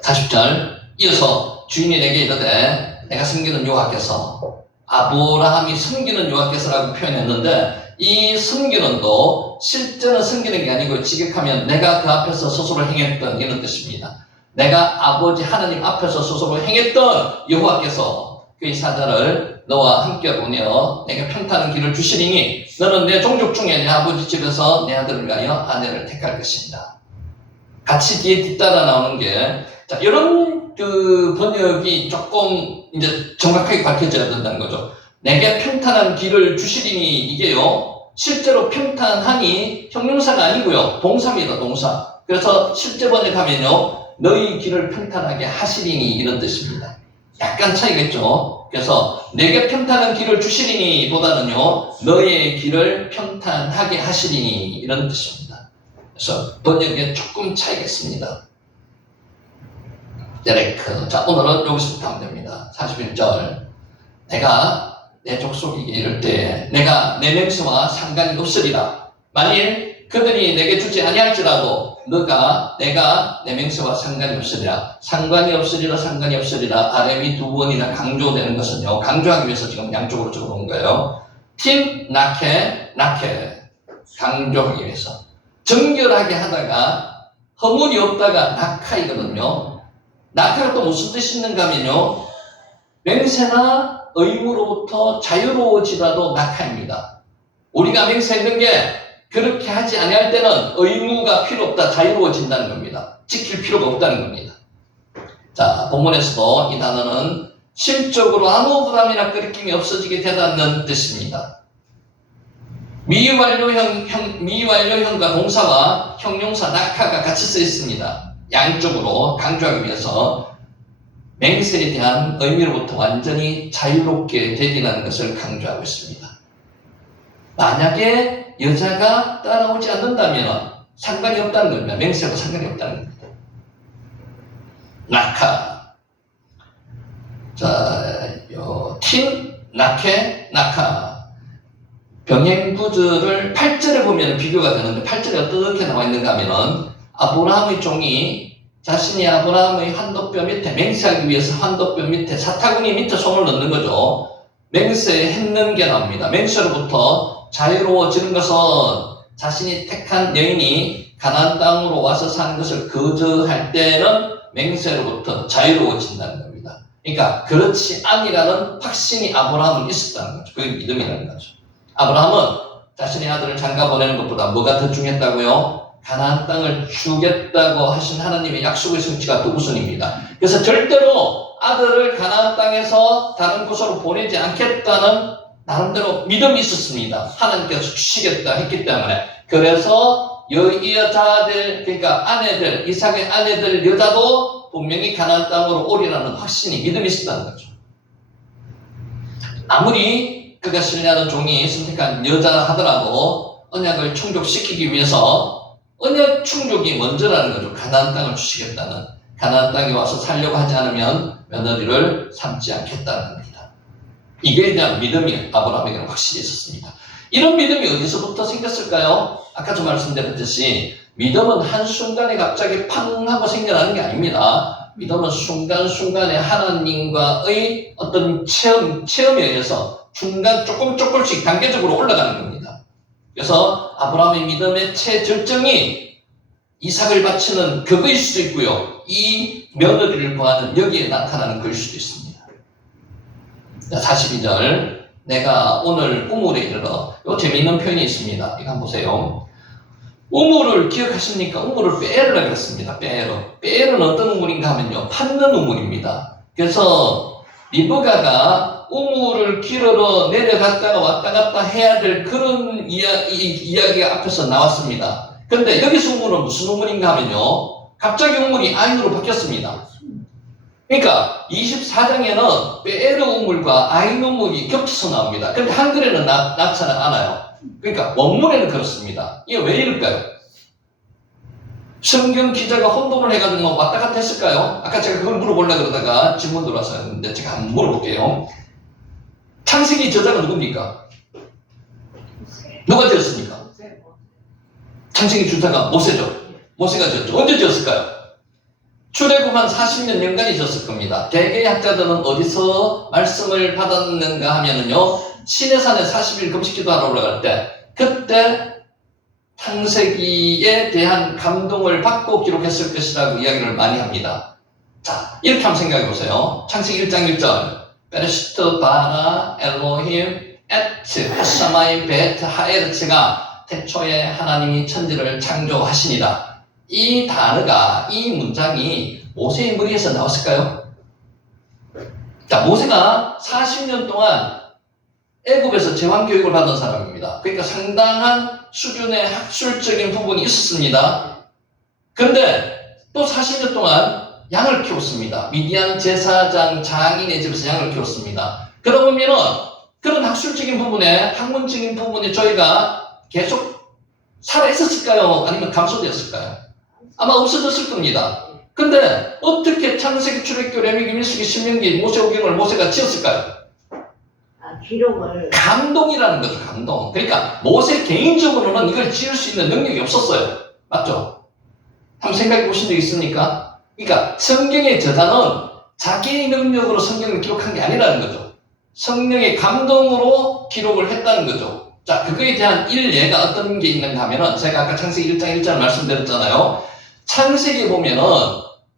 40절, 이어서 주인이 내게 이르되 내가 섬기는 여호와께서, 아브라함이 섬기는 여호와께서라고 표현했는데 이 섬기는도 실제는 섬기는 게 아니고 직역하면 내가 그 앞에서 스스로 행했던 이런 뜻입니다. 내가 아버지 하나님 앞에서 스스로 행했던 여호와께서 그의 사자를 너와 함께 보내어 내가 평탄한 길을 주시리니 너는 내 종족 중에 내 아버지 집에서 내 아들을 위하여 아내를 택할 것입니다. 같이 뒤에 뒤따라 나오는 게, 자, 이런 번역이 조금 이제 정확하게 밝혀져야 된다는 거죠. 내게 평탄한 길을 주시리니, 이게요, 실제로 평탄하니 형용사가 아니고요, 동사입니다, 동사. 그래서 실제 번역하면요, 너희 길을 평탄하게 하시리니 이런 뜻입니다. 약간 차이가 있죠. 그래서 내게 평탄한 길을 주시리니 보다는요, 너의 길을 평탄하게 하시리니 이런 뜻입니다. 그래서 번역에 조금 차이가 있습니다. 데레크. 자, 오늘은 여기서부터 하면 됩니다. 41절. 내가 내 족속에게 이를 때 내가 내 맹세와 상관이 없으리라. 만일 그들이 내게 주지 아니할지라도 내가 내 맹세와 상관이 없으리라. 상관이 없으리라. 아렘이 두 번이나 강조되는 것은요, 강조하기 위해서 지금 양쪽으로 적어놓은 거예요. 팀, 나케, 강조하기 위해서. 정결하게 하다가 허물이 없다가 낙하이거든요. 낙하가 또 무슨 뜻이 있는가 하면요, 맹세나 의무로부터 자유로워지라도 낙하입니다. 우리가 맹세했는 게 그렇게 하지 아니할 때는 의무가 필요 없다, 자유로워진다는 겁니다. 지킬 필요가 없다는 겁니다. 자, 본문에서도 이 단어는 심적으로 아무 부담이나 끄리낌이 없어지게 되다는 뜻입니다. 미완료형과 동사와 형용사 낙하가 같이 쓰여 있습니다. 양쪽으로 강조하기 위해서 맹세에 대한 의미로부터 완전히 자유롭게 되리라는 것을 강조하고 있습니다. 만약에 여자가 따라오지 않는다면 상관이 없다는 겁니다. 맹세하고 상관이 없다는 겁니다. 낙하. 자, 낙해, 낙하. 병행구절을 8절에 보면 비교가 되는데 8절에 어떻게 나와 있는가 하면은 아브라함의 종이 자신이 아브라함의 환도뼈 밑에 맹세하기 위해서 환도뼈 밑에 사타구니 밑에 손을 넣는 거죠. 맹세했는 게 나옵니다. 맹세로부터 자유로워지는 것은 자신이 택한 여인이 가나안 땅으로 와서 사는 것을 거절할 때는 맹세로부터 자유로워진다는 겁니다. 그러니까 그렇지 아니라는 확신이 아브라함은 있었다는 거죠. 그게 믿음이라는 거죠. 아브라함은 자신의 아들을 장가 보내는 것보다 뭐가 더 중요했다고요? 가나안 땅을 주겠다고 하신 하나님의 약속의 성취가 더 우선입니다. 그래서 절대로 아들을 가나안 땅에서 다른 곳으로 보내지 않겠다는 나름대로 믿음이 있었습니다. 하나님께서 주시겠다 했기 때문에. 그래서 이 여자들, 그러니까 아내들, 이삭의 아내들 여자도 분명히 가나안 땅으로 오리라는 확신이, 믿음이 있었다는 거죠. 아무리 그가 신뢰하는 종이 선택한 여자라 하더라도 언약을 충족시키기 위해서 언약 충족이 먼저라는 거죠. 가나안 땅을 주시겠다는, 가나안 땅에 와서 살려고 하지 않으면 며느리를 삼지 않겠다는 겁니다. 이거에 대한 믿음이 아브라함에게는 확실히 있었습니다. 이런 믿음이 어디서부터 생겼을까요? 아까 좀 말씀드렸듯이 믿음은 한순간에 갑자기 팡 하고 생겨나는 게 아닙니다. 믿음은 순간순간에 하나님과의 어떤 체험에 의해서 중간 조금씩 단계적으로 올라가는 겁니다. 그래서 아브라함의 믿음의 최절정이 이삭을 바치는 그거일 수도 있고요. 이 며느리를 구하는 여기에 나타나는 것일 수도 있습니다. 42절, 내가 오늘 우물에 이르러, 요 재미있는 표현이 있습니다. 이거 한번 보세요. 우물을 기억하십니까? 우물을 빼르라 그랬습니다. 빼르는 어떤 우물인가 하면요, 팠는 우물입니다. 그래서 리브가가 우물을 기르러 내려갔다가 왔다 갔다 해야 될 그런 이야기가 앞에서 나왔습니다. 근데 여기서 우물은 무슨 우물인가 하면요, 갑자기 우물이 아인으로 바뀌었습니다. 그러니까 24장에는 베에르 우물과 아인 우물이 겹쳐서 나옵니다. 근데 한글에는 나타나지 않아요. 그러니까 원문에는 그렇습니다. 이게 왜 이럴까요? 성경 기자가 혼동을 해가지고 왔다 갔다 했을까요? 아까 제가 그걸 물어보려고 그러다가 질문 들어와서 했는데 제가 한번 물어볼게요. 창세기 저자가 누굽니까? 누가 지었습니까? 창세기 주자가 모세죠. 모세가 지었죠. 언제 지었을까요? 출애굽 한 40년 연간이 지었을 겁니다. 대개 학자들은 어디서 말씀을 받았는가 하면은요, 시내산에 40일 금식기도하러 올라갈 때, 그때 창세기에 대한 감동을 받고 기록했을 것이라고 이야기를 많이 합니다. 자, 이렇게 한번 생각해 보세요. 창세기 1장 1절. 베르시트 바라 엘로힘 에트 하샤마이 베트 하에르츠가 태초에 하나님이 천지를 창조하시니라. 이 단어가, 이 문장이 모세의 머리에서 나왔을까요? 자, 모세가 40년 동안 애굽에서 제왕교육을 받은 사람입니다. 그러니까 상당한 수준의 학술적인 부분이 있었습니다. 그런데 또 40년 동안 양을 키웠습니다. 미디안 제사장 장인의 집에서 양을 키웠습니다. 그러다 보면은 그런 학술적인 부분에, 학문적인 부분에 저희가 계속 살아있었을까요? 아니면 감소되었을까요? 아마 없어졌을 겁니다. 근데 어떻게 창세기, 출애굽, 레위기, 민수기, 신명기, 모세오경을 모세가 지었을까요? 기록을. 감동이라는 거죠, 감동. 그러니까 모세 개인적으로는 이걸 지을 수 있는 능력이 없었어요. 맞죠? 한번 생각해 보신 적 있습니까? 그러니까 성경의 저자는 자기의 능력으로 성경을 기록한 게 아니라는 거죠. 성령의 감동으로 기록을 했다는 거죠. 자, 그거에 대한 일례가 어떤 게 있는가 하면은, 제가 아까 창세기 1장 1절 말씀드렸잖아요. 창세기에 보면은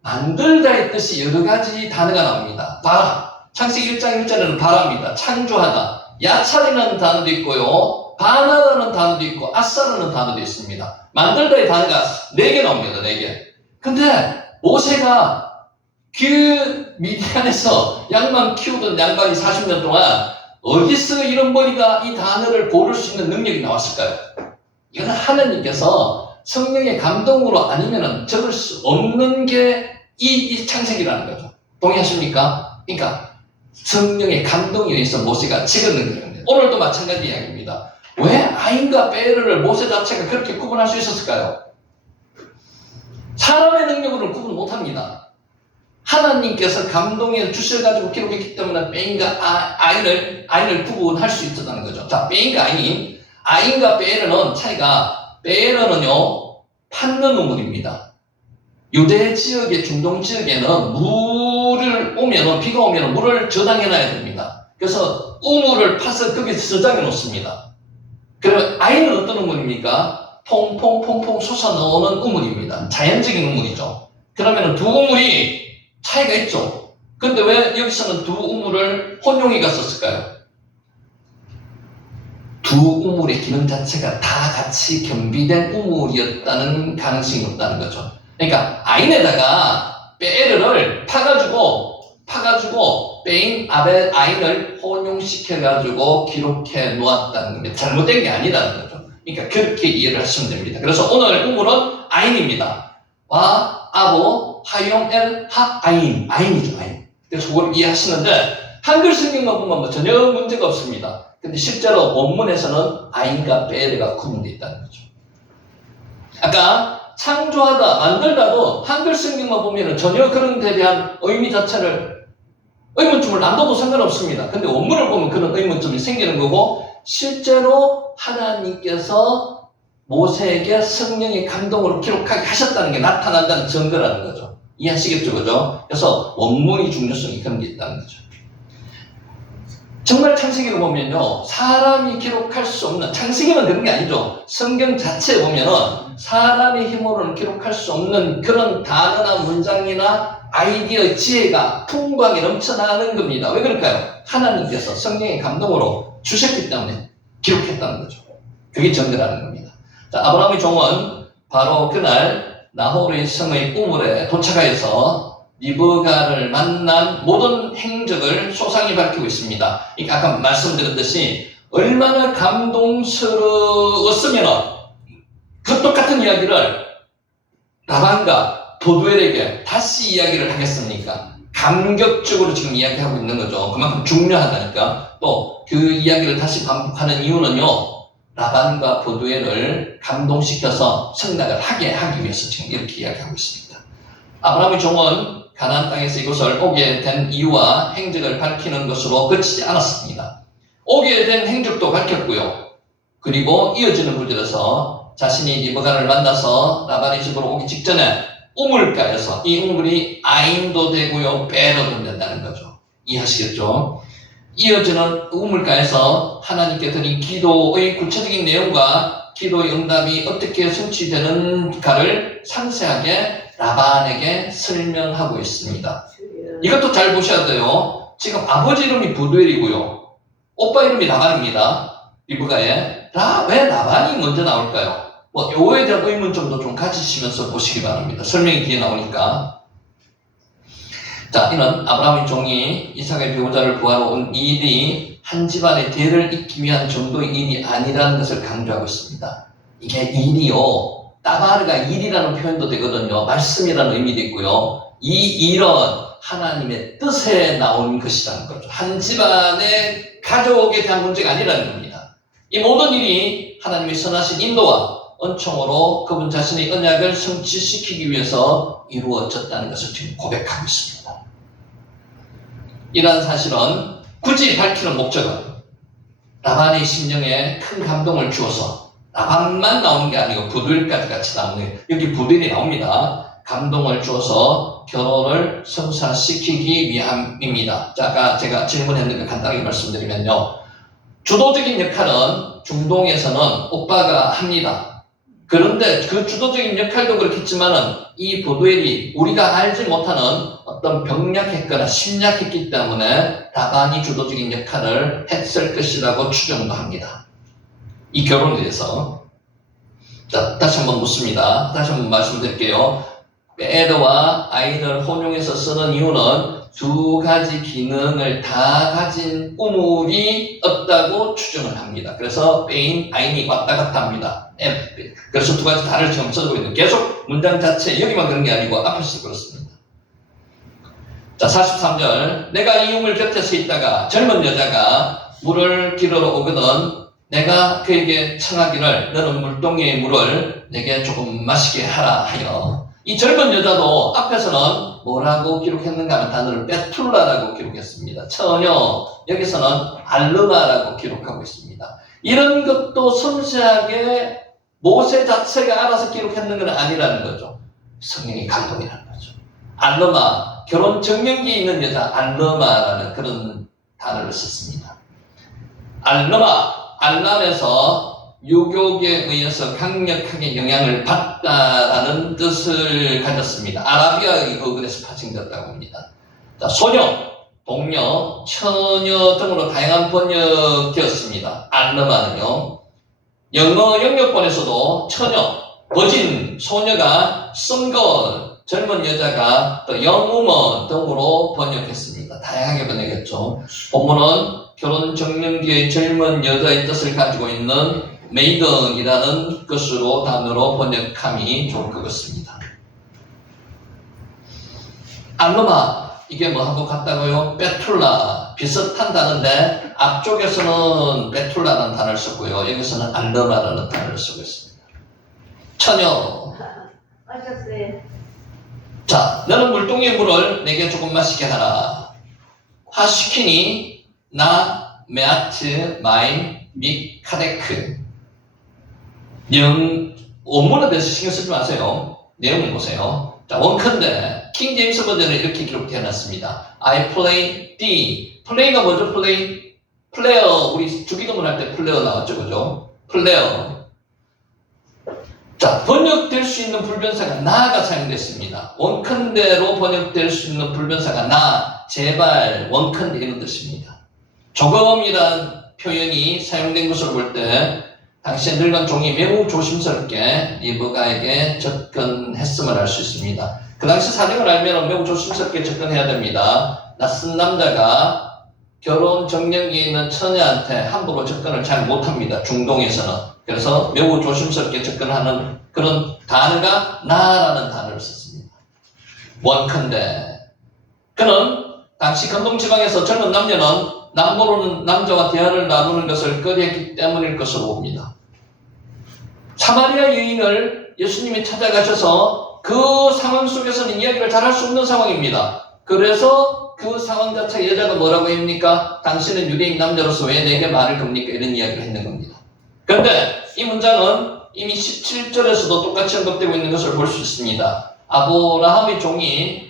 만들다의 뜻이 여러 가지 단어가 나옵니다. 바라. 창세기 1장 1절에는 바라입니다. 창조하다. 야차리라는 단어도 있고요, 바나라는 단어도 있고, 아싸라는 단어도 있습니다. 만들다의 단어가 4개 나옵니다. 4개. 근데 모세가 그 미디안에서 양만 키우던 양반이 40년 동안 어디서 이런 머리가 이 단어를 고를 수 있는 능력이 나왔을까요? 이건 하나님께서 성령의 감동으로 아니면은 적을 수 없는 게 이 창세기라는 거죠. 동의하십니까? 그러니까 성령의 감동에 의해서 모세가 찍었는 거예요. 오늘도 마찬가지 이야기입니다. 왜 아인과 베르를 모세 자체가 그렇게 구분할 수 있었을까요? 사람의 능력으로는 구분 못합니다. 하나님께서 감동에 주셔가지고 기록했기 때문에 베인과 아인을 구분할 수 있었다는 거죠. 자, 베인과 아인과 베르는 차이가, 베르는요 팠는 우물입니다. 유대 지역의 중동 지역에는 비가 오면 물을 저장해놔야 됩니다. 그래서 우물을 파서 거기서 저장해 놓습니다. 그러면 아인은 어떤 우물입니까? 퐁퐁퐁퐁 솟아나오는 우물입니다. 자연적인 우물이죠. 그러면 두 우물이 차이가 있죠. 근데 왜 여기서는 두 우물을 혼용이가 썼을까요? 두 우물의 기능 자체가 다 같이 겸비된 우물이었다는 가능성이 높다는 거죠. 그러니까 아인에다가 베르를 파가지고 베인, 아벨, 아인을 혼용시켜가지고 기록해 놓았다는 겁니다. 잘못된 게 아니라는 거죠. 그러니까 그렇게 이해를 하시면 됩니다. 그래서 오늘 우물은 아인입니다. 와, 아보, 하용, 엘, 하, 아인이죠, 아인. 그래서 그걸 이해하시는데 한글 성경만 보면 뭐 전혀 문제가 없습니다. 근데 실제로 원문에서는 아인과 베르가 구분되어 있다는 거죠. 아까 창조하다, 만들다도 한글 성경만 보면 전혀 그런 데 대한 의미 자체를, 의문점을 안 둬도 상관없습니다. 근데 원문을 보면 그런 의문점이 생기는 거고, 실제로 하나님께서 모세에게 성령의 감동으로 기록하게 하셨다는 게 나타난다는 증거라는 거죠. 이해하시겠죠, 그죠? 그래서 원문의 중요성이 그런 게 있다는 거죠. 정말 창세기를 보면요, 사람이 기록할 수 없는, 창세기만 그런 게 아니죠. 성경 자체에 보면은 사람의 힘으로는 기록할 수 없는 그런 단어나 문장이나 아이디어, 지혜가 풍부하게 넘쳐나는 겁니다. 왜 그럴까요? 하나님께서 성령의 감동으로 주셨기 때문에 기록했다는 거죠. 그게 증거라는 겁니다. 자, 아브라함의 종은 바로 그날 나홀의 성의 우물에 도착하여서 리브가를 만난 모든 행적을 소상히 밝히고 있습니다. 그러니까 아까 말씀드렸듯이 얼마나 감동스러웠으면 그 똑같은 이야기를 라반과 보두엘에게 다시 이야기를 하겠습니까? 감격적으로 지금 이야기하고 있는 거죠. 그만큼 중요하다니까. 또 그 이야기를 다시 반복하는 이유는요, 라반과 보두엘을 감동시켜서 승낙을 하게 하기 위해서 지금 이렇게 이야기하고 있습니다. 아브라함의 종은 가나안 땅에서 이곳을 오게 된 이유와 행적을 밝히는 것으로 그치지 않았습니다. 오게 된 행적도 밝혔고요. 그리고 이어지는 구절에서 자신이 리브가를 만나서 라반의 집으로 오기 직전에 우물가에서, 이 우물이 아인도 되고요, 베르도 된다는 거죠. 이해하시겠죠? 이어지는 우물가에서 하나님께 드린 기도의 구체적인 내용과 기도의 응답이 어떻게 성취되는가를 상세하게 라반에게 설명하고 있습니다. 이것도 잘 보셔야 돼요. 지금 아버지 이름이 부두엘이고요, 오빠 이름이 라반입니다. 리브가에. 왜 라반이 먼저 나올까요? 요거에 대한 의문점도 좀 가지시면서 보시기 바랍니다. 설명이 뒤에 나오니까. 자, 이는 아브라함의 종이 이삭의 배우자를 구하러 온 일이 한 집안의 대를 잇기 위한 정도의 일이 아니라는 것을 강조하고 있습니다. 이게 일이요, 따바르가 일이라는 표현도 되거든요. 말씀이라는 의미도 있고요. 이 일은 하나님의 뜻에 나온 것이라는 거죠. 한 집안의 가족에 대한 문제가 아니라는 겁니다. 이 모든 일이 하나님의 선하신 인도와 은총으로 그분 자신의 언약을 성취시키기 위해서 이루어졌다는 것을 지금 고백하고 있습니다. 이러한 사실은 굳이 밝히는 목적은 라반의 심령에 큰 감동을 주어서, 라반만 나오는 게 아니고 부두엘까지 같이 나오는, 여기 부두엘이 나옵니다. 감동을 주어서 결혼을 성사시키기 위함입니다. 자, 아까 제가 질문했는데 간단하게 말씀드리면요, 주도적인 역할은 중동에서는 오빠가 합니다. 그런데 그 주도적인 역할도 그렇겠지만은 이 보두엘이 우리가 알지 못하는 어떤 병약했거나 심약했기 때문에 라반이 주도적인 역할을 했을 것이라고 추정도 합니다. 이 결혼에 대해서. 자, 다시 한번 묻습니다. 다시 한번 말씀드릴게요. 베르와 아인을 혼용해서 쓰는 이유는 두 가지 기능을 다 가진 우물이 없다고 추정을 합니다. 그래서 베인, 아인이 왔다 갔다 합니다. 그래서 두 가지 다를 지금 써주고 있는, 계속 문장 자체 여기만 그런 게 아니고 앞에서도 그렇습니다. 자, 43절. 내가 이 우물 곁에 서 있다가 젊은 여자가 물을 길어러 오거든 내가 그에게 청하기를 너는 물동이의 물을 내게 조금 마시게 하라 하여. 이 젊은 여자도 앞에서는 뭐라고 기록했는가 하면 단어를 베툴라라고 기록했습니다. 처녀, 여기서는 알르마라고 기록하고 있습니다. 이런 것도 섬세하게 모세 자체가 알아서 기록했는 건 아니라는 거죠. 성령의 감동이라는 거죠. 알르마, 결혼 정년기에 있는 여자 알르마라는 그런 단어를 썼습니다. 알르마, 알람에서 유교계에 의해서 강력하게 영향을 받다라는 뜻을 가졌습니다. 아라비아 어근에서 파생됐다고 합니다. 자, 소녀, 동녀, 처녀 등으로 다양한 번역되었습니다. 알르마는요. 영어 영역본에서도 처녀, 버진, 소녀가 싱글, 젊은 여자가 또 영우먼 등으로 번역했습니다. 다양하게 번역했죠. 본문은 결혼 정년기의 젊은 여자의 뜻을 가지고 있는 메이든이라는 것으로 단어로 번역함이 좋을 것 같습니다. 알르마, 이게 뭐하고 같다고요? 베툴라, 비슷한 단어인데 앞쪽에서는 베툴라라는 단어를 썼고요. 여기서는 알르마라는 단어를 쓰고 있습니다. 처녀. 하셨어요. 자, 너는 물동이의 물을 내게 조금 마시게 하라. 하시키니 나 메아트 마인 미 카데크. 원문에 대해서 신경 쓰지 마세요. 내용을 보세요. 자, 원컨대 킹 제임스 버전은 이렇게 기록되어 놨습니다. I play D. 플레이가 뭐죠? 플레이어. 우리 주기도문 할 때 플레이어 나왔죠, 그죠? 플레이어. 자, 번역될 수 있는 불변사가 나가 사용됐습니다. 원컨대로 번역될 수 있는 불변사가 나, 제발, 원컨대 이런 뜻입니다. 조금이란 표현이 사용된 것을 볼 때 당시에 늙은 종이 매우 조심스럽게 리브가에게 접근했음을 알 수 있습니다. 그 당시 사정을 알면 매우 조심스럽게 접근해야 됩니다. 낯선 남자가 결혼 정년기에 있는 처녀한테 함부로 접근을 잘 못합니다. 중동에서는. 그래서 매우 조심스럽게 접근하는 그런 단어가 나라는 단어를 썼습니다. 원컨대 그는 당시 건동지방에서 젊은 남녀는 남모르는 남자와 대화를 나누는 것을 꺼려했기 때문일 것으로 봅니다. 사마리아 여인을 예수님이 찾아가셔서 그 상황 속에서는 이야기를 잘 할 수 없는 상황입니다. 그래서 그 상황 자체 여자가 뭐라고 합니까? 당신은 유대인 남자로서 왜 내게 말을 겁니까? 이런 이야기를 했는 겁니다. 그런데 이 문장은 이미 17절에서도 똑같이 언급되고 있는 것을 볼 수 있습니다. 아브라함의 종이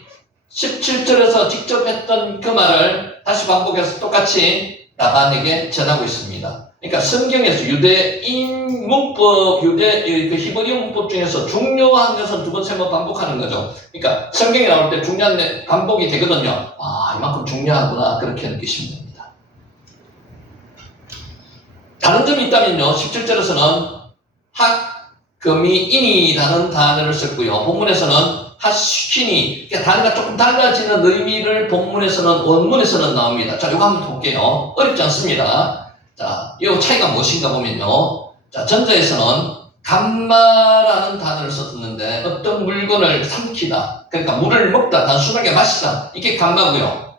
17절에서 직접 했던 그 말을 다시 반복해서 똑같이 라반에게 전하고 있습니다. 그러니까 성경에서 유대인 문법, 그 히브리 문법 중에서 중요한 것은 두 번, 세 번 반복하는 거죠. 그러니까 성경이 나올 때 중요한 반복이 되거든요. 아, 이만큼 중요하구나. 그렇게 느끼시면 됩니다. 다른 점이 있다면요. 17절에서는 학금이인이라는 단어를 썼고요. 본문에서는 하시키니, 그러니까 단어가 조금 달라지는 의미를 본문에서는, 원문에서는 나옵니다. 자, 이거 한번 볼게요. 어렵지 않습니다. 자, 이 차이가 무엇인가 보면요. 자, 전자에서는 감마라는 단어를 썼는데 어떤 물건을 삼키다, 그러니까 물을 먹다, 단순하게 마시다, 이게 감마고요.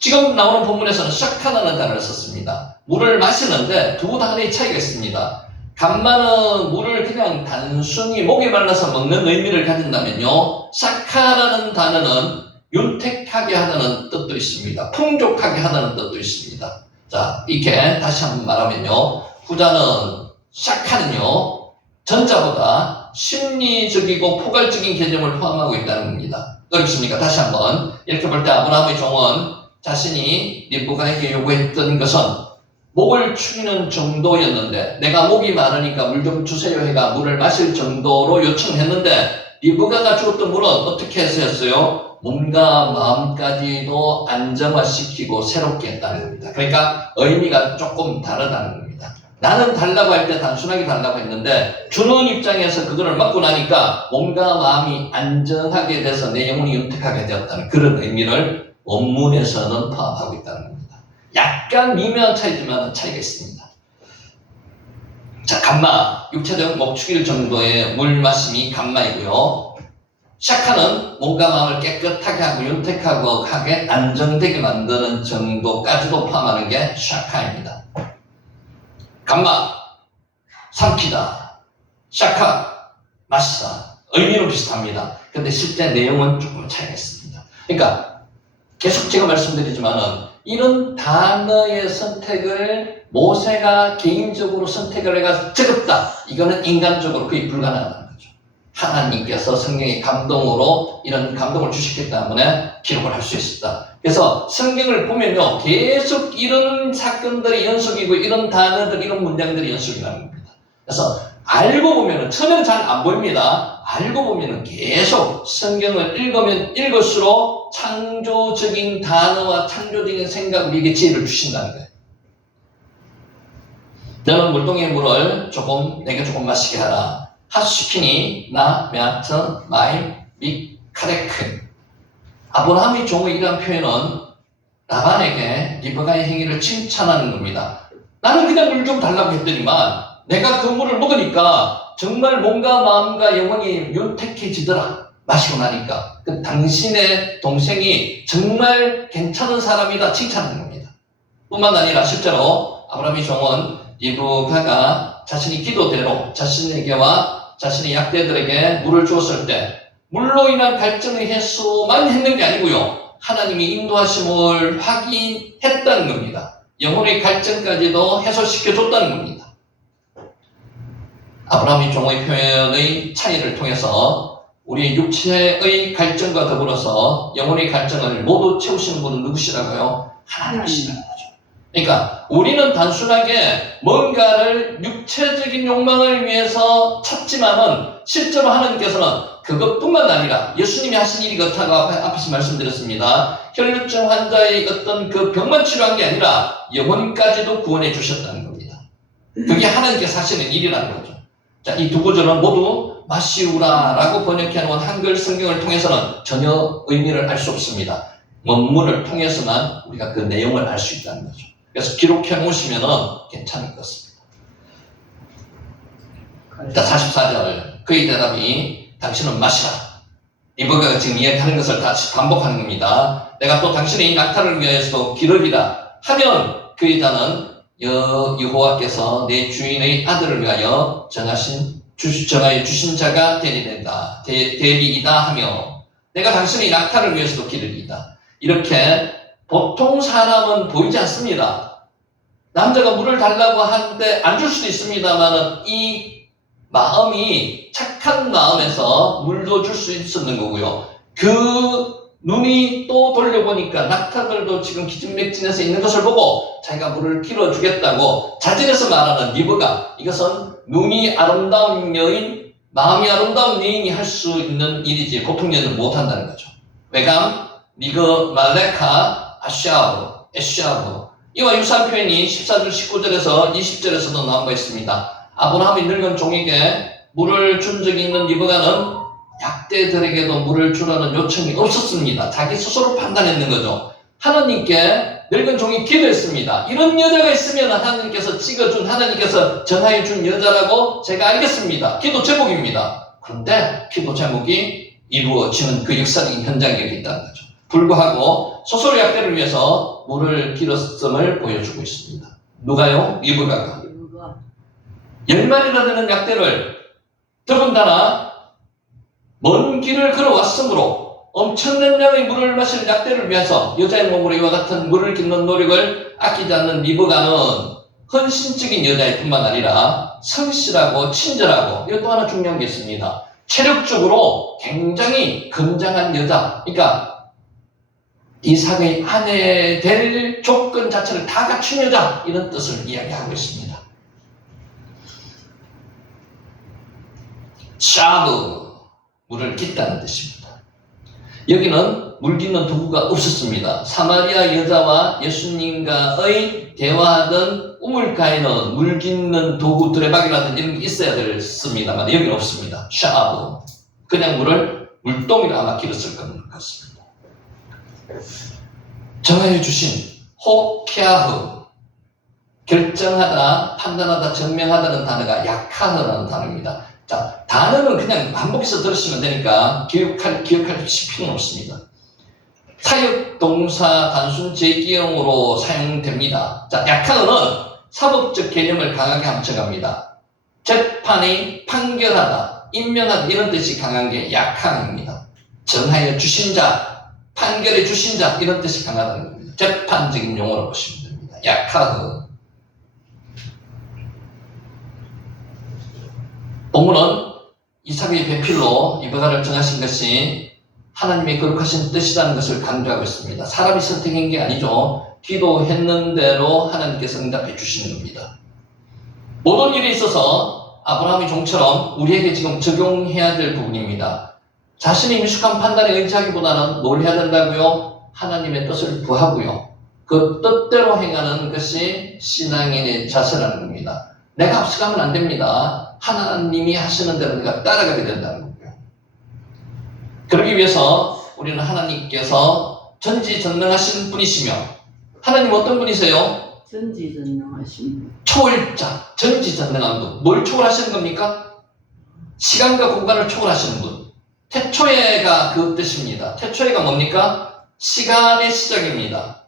지금 나오는 본문에서는 샤카라는 단어를 썼습니다. 물을 마시는데 두 단어의 차이가 있습니다. 감마는 물을 그냥 단순히 목이 말라서 먹는 의미를 가진다면요, 샤카라는 단어는 윤택하게 하다는 뜻도 있습니다. 풍족하게 하다는 뜻도 있습니다. 자, 이렇게 다시 한번 말하면요, 후자는 샤카는요, 전자보다 심리적이고 포괄적인 개념을 포함하고 있다는 겁니다. 어렵습니까? 다시 한번 이렇게 볼 때 아브라함의 종은 자신이 리브가에게 요구했던 것은 목을 축이는 정도였는데, 내가 목이 마르니까 물 좀 주세요 해가 물을 마실 정도로 요청했는데, 리브가가 주었던 물은 어떻게 해서 했어요? 몸과 마음까지도 안정화시키고 새롭게 했다는 겁니다. 그러니까 의미가 조금 다르다는 겁니다. 나는 달라고 할 때 단순하게 달라고 했는데, 주는 입장에서 그거를 먹고 나니까 몸과 마음이 안정하게 돼서 내 영혼이 윤택하게 되었다는 그런 의미를 원문에서는 포함하고 있다는 겁니다. 약간 미묘한 차이지만 차이가 있습니다. 자, 감마, 육체적 목 축일 정도의 물 마심이 감마이고요. 샤카는 몸과 마음을 깨끗하게 하고 윤택하고 하게 안정되게 만드는 정도까지도 포함하는 게 샤카입니다. 감마, 삼키다, 샤카, 마시다. 의미는 비슷합니다. 근데 실제 내용은 조금 차이가 있습니다. 그러니까 계속 제가 말씀드리지만은 이런 단어의 선택을 모세가 개인적으로 선택을 해가 적었다. 이거는 인간적으로 거의 불가능하다는 거죠. 하나님께서 성경의 감동으로 이런 감동을 주셨기 때문에 기록을 할 수 있었다. 그래서 성경을 보면요, 계속 이런 사건들이 연속이고 이런 단어들, 이런 문장들이 연속이 나는 겁니다. 그래서 알고 보면은 처음에는 잘 안 보입니다. 알고 보면은 계속 성경을 읽으면 읽을수록 창조적인 단어와 창조적인 생각으로 이게 지혜를 주신다는 거예요. 너는 물동이의 물을 내게 조금 마시게 하라. 하시키니 나 메아트 마이 미카레크. 아브라함의 종의 이러한 표현은 라반에게 리브가의 행위를 칭찬하는 겁니다. 나는 그냥 물 좀 달라고 했더니만 내가 그 물을 먹으니까 정말 몸과 마음과 영혼이 윤택해지더라. 마시고 나니까 그 당신의 동생이 정말 괜찮은 사람이다 칭찬하는 겁니다. 뿐만 아니라 실제로 아브라함의 종은 리브가가 자신의 기도대로 자신에게와 자신의 약대들에게 물을 주었을 때 물로 인한 갈증의 해소만 했는 게 아니고요, 하나님이 인도하심을 확인했다는 겁니다. 영혼의 갈증까지도 해소시켜 줬다는 겁니다. 아브라함의 종의 표현의 차이를 통해서 우리의 육체의 갈증과 더불어서 영혼의 갈증을 모두 채우시는 분은 누구시라고요? 하나님이시라는 거죠. 그러니까 우리는 단순하게 뭔가를 육체적인 욕망을 위해서 찾지만은 실제로 하나님께서는 그것뿐만 아니라 예수님이 하신 일이 그렇다고 앞에서 말씀드렸습니다. 혈루증 환자의 어떤 그 병만 치료한 게 아니라 영혼까지도 구원해 주셨다는 겁니다. 그게 하나님께서 하시는 일이라는 거죠. 자, 이 두 구절은 모두 마시우라라고 번역해 놓은 한글 성경을 통해서는 전혀 의미를 알 수 없습니다. 원문을 통해서만 우리가 그 내용을 알 수 있다는 거죠. 그래서 기록해 놓으시면은 괜찮을 것 같습니다. 자, 44절. 그의 대답이 당신은 마시라. 리브가가 지금 이야기하는 것을 다시 반복하는 겁니다. 내가 또 당신의 이 낙타를 위하여서도 기르리라 하면 그 여자는 여호와께서 내 주인의 아들을 위하여 정하여 주신 자가 되리이다 하며 내가 당신의 낙타를 위해서도 기르리이다. 이렇게 보통 사람은 보이지 않습니다. 남자가 물을 달라고 하는데 안 줄 수도 있습니다만 이 마음이 착한 마음에서 물도 줄 수 있었는 거고요. 그 눈이 또 돌려보니까 낙타들도 지금 기진맥진해서 있는 것을 보고 자기가 물을 길어주겠다고 자진해서 말하는 리브가, 이것은 눈이 아름다운 여인, 마음이 아름다운 여인이 할 수 있는 일이지 보통 여인은 못한다는 거죠. 외감, 미그, 말레카, 에슈아브. 이와 유사한 표현이 14절, 19절에서 20절에서도 나온 바 있습니다. 아브라함이 늙은 종에게 물을 준 적이 있는 리브가는 약대들에게도 물을 주라는 요청이 없었습니다. 자기 스스로 판단했는 거죠. 하나님께 늙은 종이 기도했습니다. 이런 여자가 있으면 하나님께서 찍어준, 하나님께서 정하여 준 여자라고 제가 알겠습니다. 기도 제목입니다. 그런데 기도 제목이 이루어지는 그 역사적인 현장이 여기 있다는 거죠. 불구하고 스스로 약대를 위해서 물을 길었음을 보여주고 있습니다. 누가요? 리브가가. 10마리나 되는 약대를 더군다나 먼 길을 걸어왔으므로 엄청난 양의 물을 마실 약대를 위해서 여자의 몸으로 이와 같은 물을 깃는 노력을 아끼지 않는 리브가는 헌신적인 여자일 뿐만 아니라 성실하고 친절하고, 이것 또 하나 중요한 게 있습니다. 체력적으로 굉장히 건장한 여자, 그러니까 이삭의 아내 될 조건 자체를 다 갖춘 여자, 이런 뜻을 이야기하고 있습니다. 샤브, 물을 깃다는 뜻입니다. 여기는 물 깃는 도구가 없었습니다. 사마리아 여자와 예수님과의 대화하던 우물가에는 물 깃는 도구, 두레박이라든지 이런 게 있어야 됐습니다만 여기는 없습니다. 샤브, 그냥 물동이로 아마 길었을 것 같습니다. 정하여 주신 호케아흐, 결정하다, 판단하다, 증명하다는 단어가 약하다는 단어입니다. 자, 단어는 그냥 반복해서 들으시면 되니까 기억할 필요는 없습니다. 타격 동사 단순 제기형으로 사용됩니다. 자, 약하어는 사법적 개념을 강하게 합쳐갑니다. 재판이 판결하다, 임명하다 이런 뜻이 강한 게 약하입니다. 정하여 주신 자, 판결해 주신 자 이런 뜻이 강하다는 겁니다. 재판적인 용어로 보시면 됩니다. 약하어. 본문은 이삭의 배필로 이브가를 정하신 것이 하나님의 거룩하신 뜻이라는 것을 강조하고 있습니다. 사람이 선택한 게 아니죠. 기도했는 대로 하나님께서 응답해 주시는 겁니다. 모든 일에 있어서 아브라함의 종처럼 우리에게 지금 적용해야 될 부분입니다. 자신의 미숙한 판단에 의지하기보다는 뭘 해야 된다고요? 하나님의 뜻을 구하고요. 그 뜻대로 행하는 것이 신앙인의 자세라는 겁니다. 내가 앞서가면 안 됩니다. 하나님이 하시는 대로 내가 따라가게 된다는 거고요. 그러기 위해서 우리는 하나님께서 전지전능하신 분이시며, 하나님 어떤 분이세요? 전지전능하신 분. 초월자, 전지전능한 분. 뭘 초월하시는 겁니까? 시간과 공간을 초월하시는 분. 태초에가 그 뜻입니다. 태초에가 뭡니까? 시간의 시작입니다.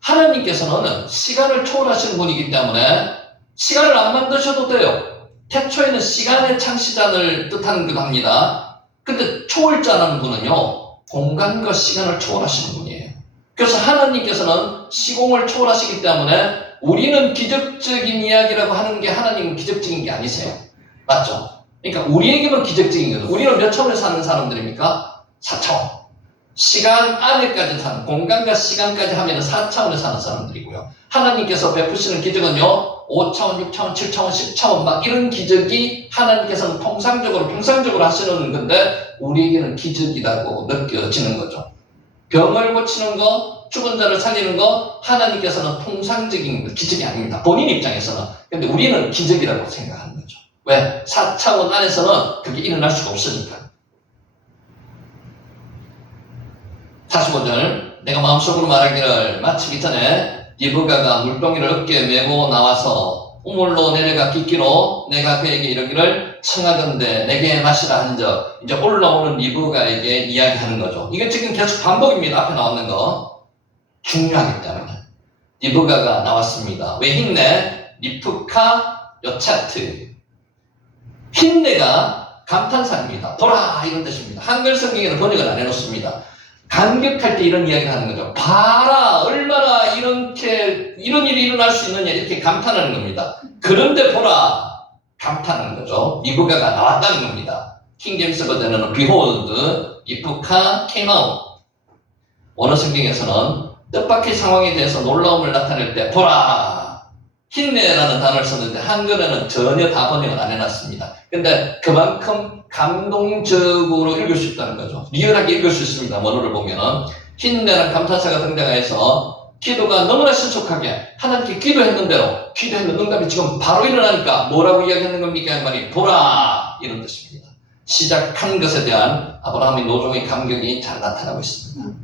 하나님께서는 시간을 초월하시는 분이기 때문에 시간을 안 만드셔도 돼요. 태초에는 시간의 창시자를 뜻하는 겁니다. 근데 초월자라는 분은요, 공간과 시간을 초월하시는 분이에요. 그래서 하나님께서는 시공을 초월하시기 때문에 우리는 기적적인 이야기라고 하는 게 하나님은 기적적인 게 아니세요. 맞죠? 그러니까 우리에게는 기적적인 거죠. 우리는 몇 차원에 사는 사람들입니까? 4차원. 시간 안에까지 사는, 공간과 시간까지 하면 4차원에 사는 사람들이고요. 하나님께서 베푸시는 기적은요, 5차원, 6차원, 7차원, 10차원 막 이런 기적이 하나님께서는 통상적으로, 평상적으로 하시는 건데 우리에게는 기적이라고 느껴지는 거죠. 병을 고치는 거, 죽은 자를 살리는 거, 하나님께서는 통상적인 기적이 아닙니다. 본인 입장에서는. 근데 우리는 기적이라고 생각하는 거죠. 왜? 4차원 안에서는 그게 일어날 수가 없으니까. 45절, 내가 마음속으로 말하기를 마치기 전에 리브가가 물동이를 어깨에 메고 나와서 우물로 내려가 깃기로 내가 그에게 이르기를 청하건대 내게 마시라 한적, 이제 올라오는 리브가에게 이야기하는 거죠. 이게 지금 계속 반복입니다. 앞에 나왔는 거. 중요하기 때문에. 리브가가 나왔습니다. 왜 흰내? 리프카 요차트. 흰내가 감탄사입니다. 보라 이런 뜻입니다. 한글 성경에는 번역을 안 해놓습니다. 감격할 때 이런 이야기를 하는 거죠. 봐라, 얼마나 이런 일이 일어날 수 있느냐, 이렇게 감탄하는 겁니다. 그런데 보라, 감탄하는 거죠. 리브가가 나왔다는 겁니다. 킹제임스 버전에는 behold, 리브카 came out. 원어 성경에서는 뜻밖의 상황에 대해서 놀라움을 나타낼 때 보라, 힘내라는 단어를 썼는데 한글에는 전혀 다 번역을 안 해놨습니다. 근데 그만큼 감동적으로 읽을 수 있다는 거죠. 리얼하게 읽을 수 있습니다. 원어를 보면은 힘내라는 감탄사가 등장해서 기도가 너무나 신속하게 하나님께 기도했는 대로 기도했는 응답이 지금 바로 일어나니까 뭐라고 이야기하는 겁니까? 이 말이 보라 이런 뜻입니다. 시작한 것에 대한 아브라함의 노종의 감격이 잘 나타나고 있습니다.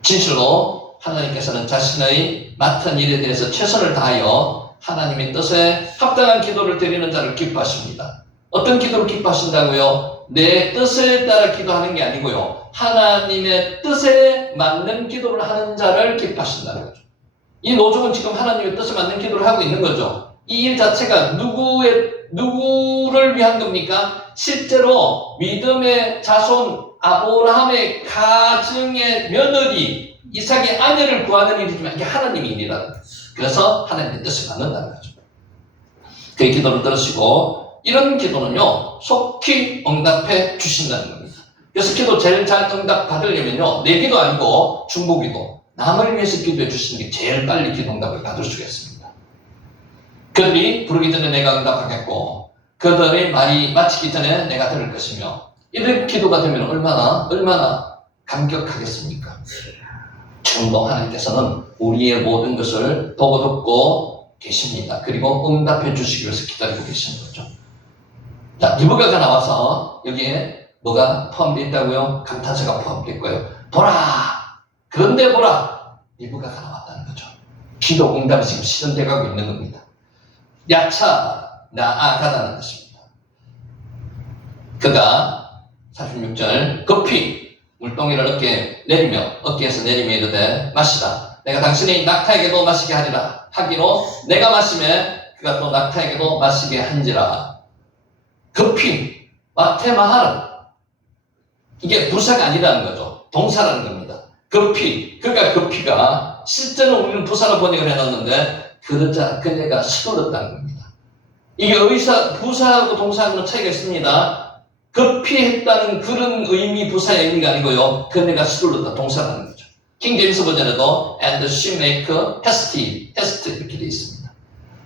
진실로 하나님께서는 자신의 맡은 일에 대해서 최선을 다하여 하나님의 뜻에 합당한 기도를 드리는 자를 기뻐하십니다. 어떤 기도를 기뻐하신다고요? 내 뜻에 따라 기도하는 게 아니고요. 하나님의 뜻에 맞는 기도를 하는 자를 기뻐하신다는 거죠. 이 노종은 지금 하나님의 뜻에 맞는 기도를 하고 있는 거죠. 이 일 자체가 누구를 위한 겁니까? 실제로 믿음의 자손 아브라함의 가정의 며느리 이삭의 아내를 구하는 일이지만 이게 하나님의 일이라는 거죠. 그래서 하나님의 뜻을 받는다는 거죠. 그 기도를 들으시고 이런 기도는요 속히 응답해 주신다는 겁니다. 그래서 기도 제일 잘 응답 받으려면요 내 기도 아니고 중보기도 남을 위해서 기도해 주시는 게 제일 빨리 기도 응답을 받을 수가 있습니다. 그들이 부르기 전에 내가 응답하겠고 그들의 말이 마치기 전에 내가 들을 것이며 이런 기도가 되면 얼마나 감격하겠습니까? 지금도 하나님께서는 우리의 모든 것을 보고 듣고 계십니다. 그리고 응답해 주시기 위해서 기다리고 계시는 거죠. 자, 리브가가 나와서 여기에 뭐가 포함되어 있다고요? 감탄사가 포함되어 있고요. 보라! 그런데 보라! 리브가가 나왔다는 거죠. 기도 응답이 지금 실현되어 가고 있는 겁니다. 야차, 나아가다는 것입니다. 그가 46절 급히 물동이를 어깨에서 내리며 이르되 마시라. 내가 당신의 낙타에게도 마시게 하리라. 하기로 내가 마시매 그가 또 낙타에게도 마시게 한지라. 급히 마테마하라. 이게 부사가 아니라는 거죠. 동사라는 겁니다. 급히, 급히가 실제는 우리는 부사로 번역을 해놨는데 그러자 그녀가 서둘렀다는 겁니다. 이게 부사하고 동사하고는 차이가 있습니다. 급히 했다는 그런 의미, 부사의 의미가 아니고요. 그녀가 서둘렀다, 동사라는 거죠. 킹 제임스 버전에도 and she make haste 이렇게 되어 있습니다.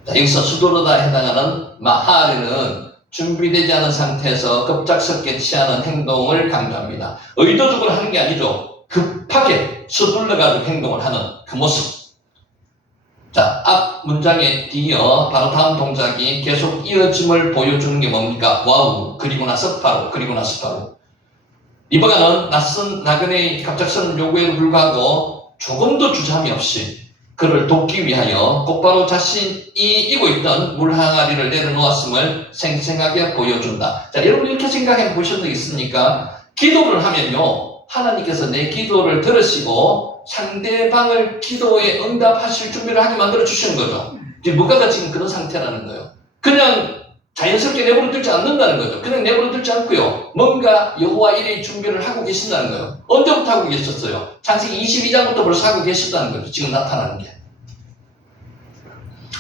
자, 여기서 서두르다 해당하는 마하르는 준비되지 않은 상태에서 급작스럽게 취하는 행동을 강조합니다. 의도적으로 하는 게 아니죠. 급하게 서둘러가지고 행동을 하는 그 모습. 자, 앞 문장에 뒤어 바로 다음 동작이 계속 이어짐을 보여주는 게 뭡니까? 와우, 그리고 나서 바로. 리브가는 낯선 나그네의 갑작스러운 요구에도 불구하고 조금도 주저함이 없이 그를 돕기 위하여 곧바로 자신이 이고 있던 물 항아리를 내려놓았음을 생생하게 보여준다. 자, 여러분 이렇게 생각해 보신 적 있습니까? 기도를 하면요, 하나님께서 내 기도를 들으시고 상대방을 기도에 응답하실 준비를 하게 만들어 주시는 거죠. 이제 무가가 지금 그런 상태라는 거예요. 그냥 자연스럽게 내버려 두지 않는다는 거죠. 그냥 내버려 두지 않고요, 뭔가 여호와 일의 준비를 하고 계신다는 거예요. 언제부터 하고 계셨어요? 창세기 22장부터 벌써 하고 계셨다는 거죠. 지금 나타나는 게.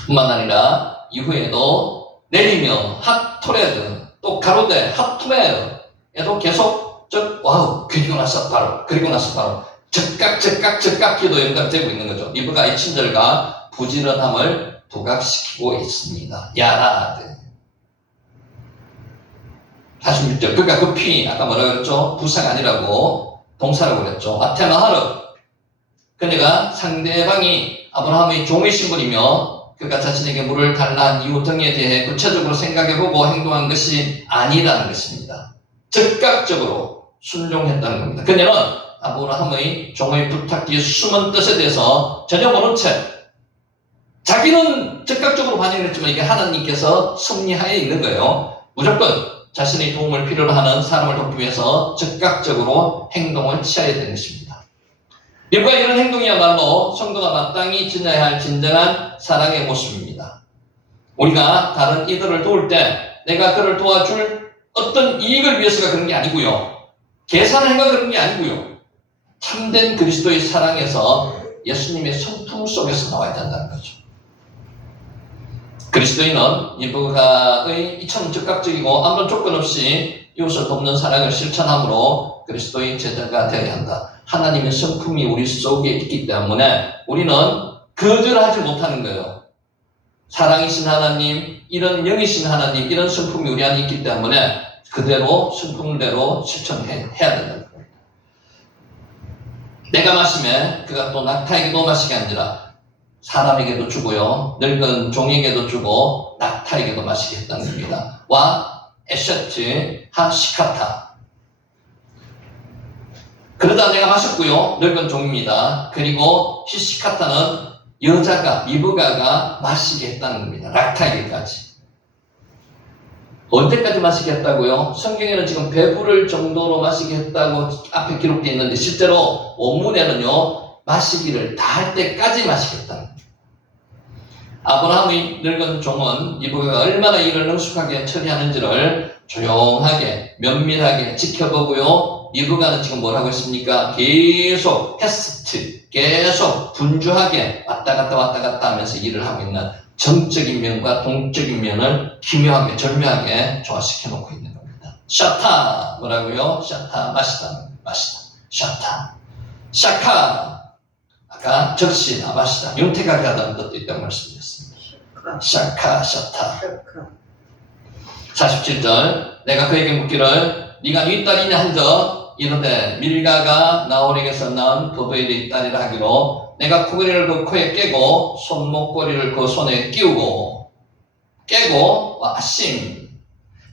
뿐만 아니라 이후에도 내리며 핫토레드, 또 가로되 핫토메르에도 계속 와우, 그리고 나서 바로 즉각 기도 연답되고 있는 거죠. 리브가 이 친절과 부지런함을 부각시키고 있습니다. 야라드. 46절. 그러니까 급히, 아까 뭐라고 그랬죠? 부사가 아니라고 동사라고 그랬죠. 마테마하르. 그녀가 상대방이 아브라함의 종의 신분이며 그가 자신에게 물을 달라한 이유 등에 대해 구체적으로 생각해보고 행동한 것이 아니라는 것입니다. 즉각적으로 순종했다는 겁니다. 그녀는 아브라함의 종의 부탁 뒤에 숨은 뜻에 대해서 전혀 모른 채 자기는 즉각적으로 반응을 했지만 이게 하나님께서 섭리하에 있는 거예요. 무조건 자신의 도움을 필요로 하는 사람을 돕기 위해서 즉각적으로 행동을 취해야 되는 것입니다. 리브가 이런 행동이야말로 성도가 마땅히 지녀야 할 진정한 사랑의 모습입니다. 우리가 다른 이들을 도울 때 내가 그를 도와줄 어떤 이익을 위해서가 그런 게 아니고요, 계산해가 그런 게 아니고요, 참된 그리스도의 사랑에서 예수님의 성품 속에서 나와야 된다는 거죠. 그리스도인은 리브가의 이처럼 즉각적이고 아무런 조건 없이 이웃을 돕는 사랑을 실천함으로 그리스도의 제자가 되어야 한다. 하나님의 성품이 우리 속에 있기 때문에 우리는 거절하지 못하는 거예요. 사랑이신 하나님, 이런 영이신 하나님, 이런 성품이 우리 안에 있기 때문에 그대로 성품대로 실천해야 된다는 겁니다. 내가 마시면 그가 또 낙타에게도 마시게 하니라. 사람에게도 주고요, 늙은 종에게도 주고 낙타에게도 마시게 했다는 겁니다. 와 에셔트 하시카타. 그러다 내가 마셨고요, 늙은 종입니다. 그리고 히시카타는 여자가, 리브가가 마시게 했다는 겁니다. 낙타에게까지. 언제까지 마시게 했다고요? 성경에는 지금 배부를 정도로 마시게 했다고 앞에 기록되어 있는데 실제로 원문에는요, 마시기를 다 할 때까지 마시겠다는 겁니다. 아브라함의 늙은 종은 리브가가 얼마나 일을 능숙하게 처리하는지를 조용하게 면밀하게 지켜보고요, 리브가는 지금 뭘 하고 있습니까? 계속 계속 분주하게 왔다 갔다 하면서 일을 하고 있는 정적인 면과 동적인 면을 기묘하게 절묘하게 조화시켜 놓고 있는 겁니다. 샤타 뭐라고요? 샤타 마시다. 샤타 샤카 아까 적시 마시다, 윤택하게 하다는 뜻도 있다고 말씀드렸습니다. 샤카 샤타. 47절. 내가 그에게 묻기를 네가 네 딸이냐 한적 이르되 밀가가 나홀에게서 낳은 도도의 딸이라 하기로 내가 코걸이를 그 코에 깨고 손목걸이를 그 손에 끼우고 깨고 아심.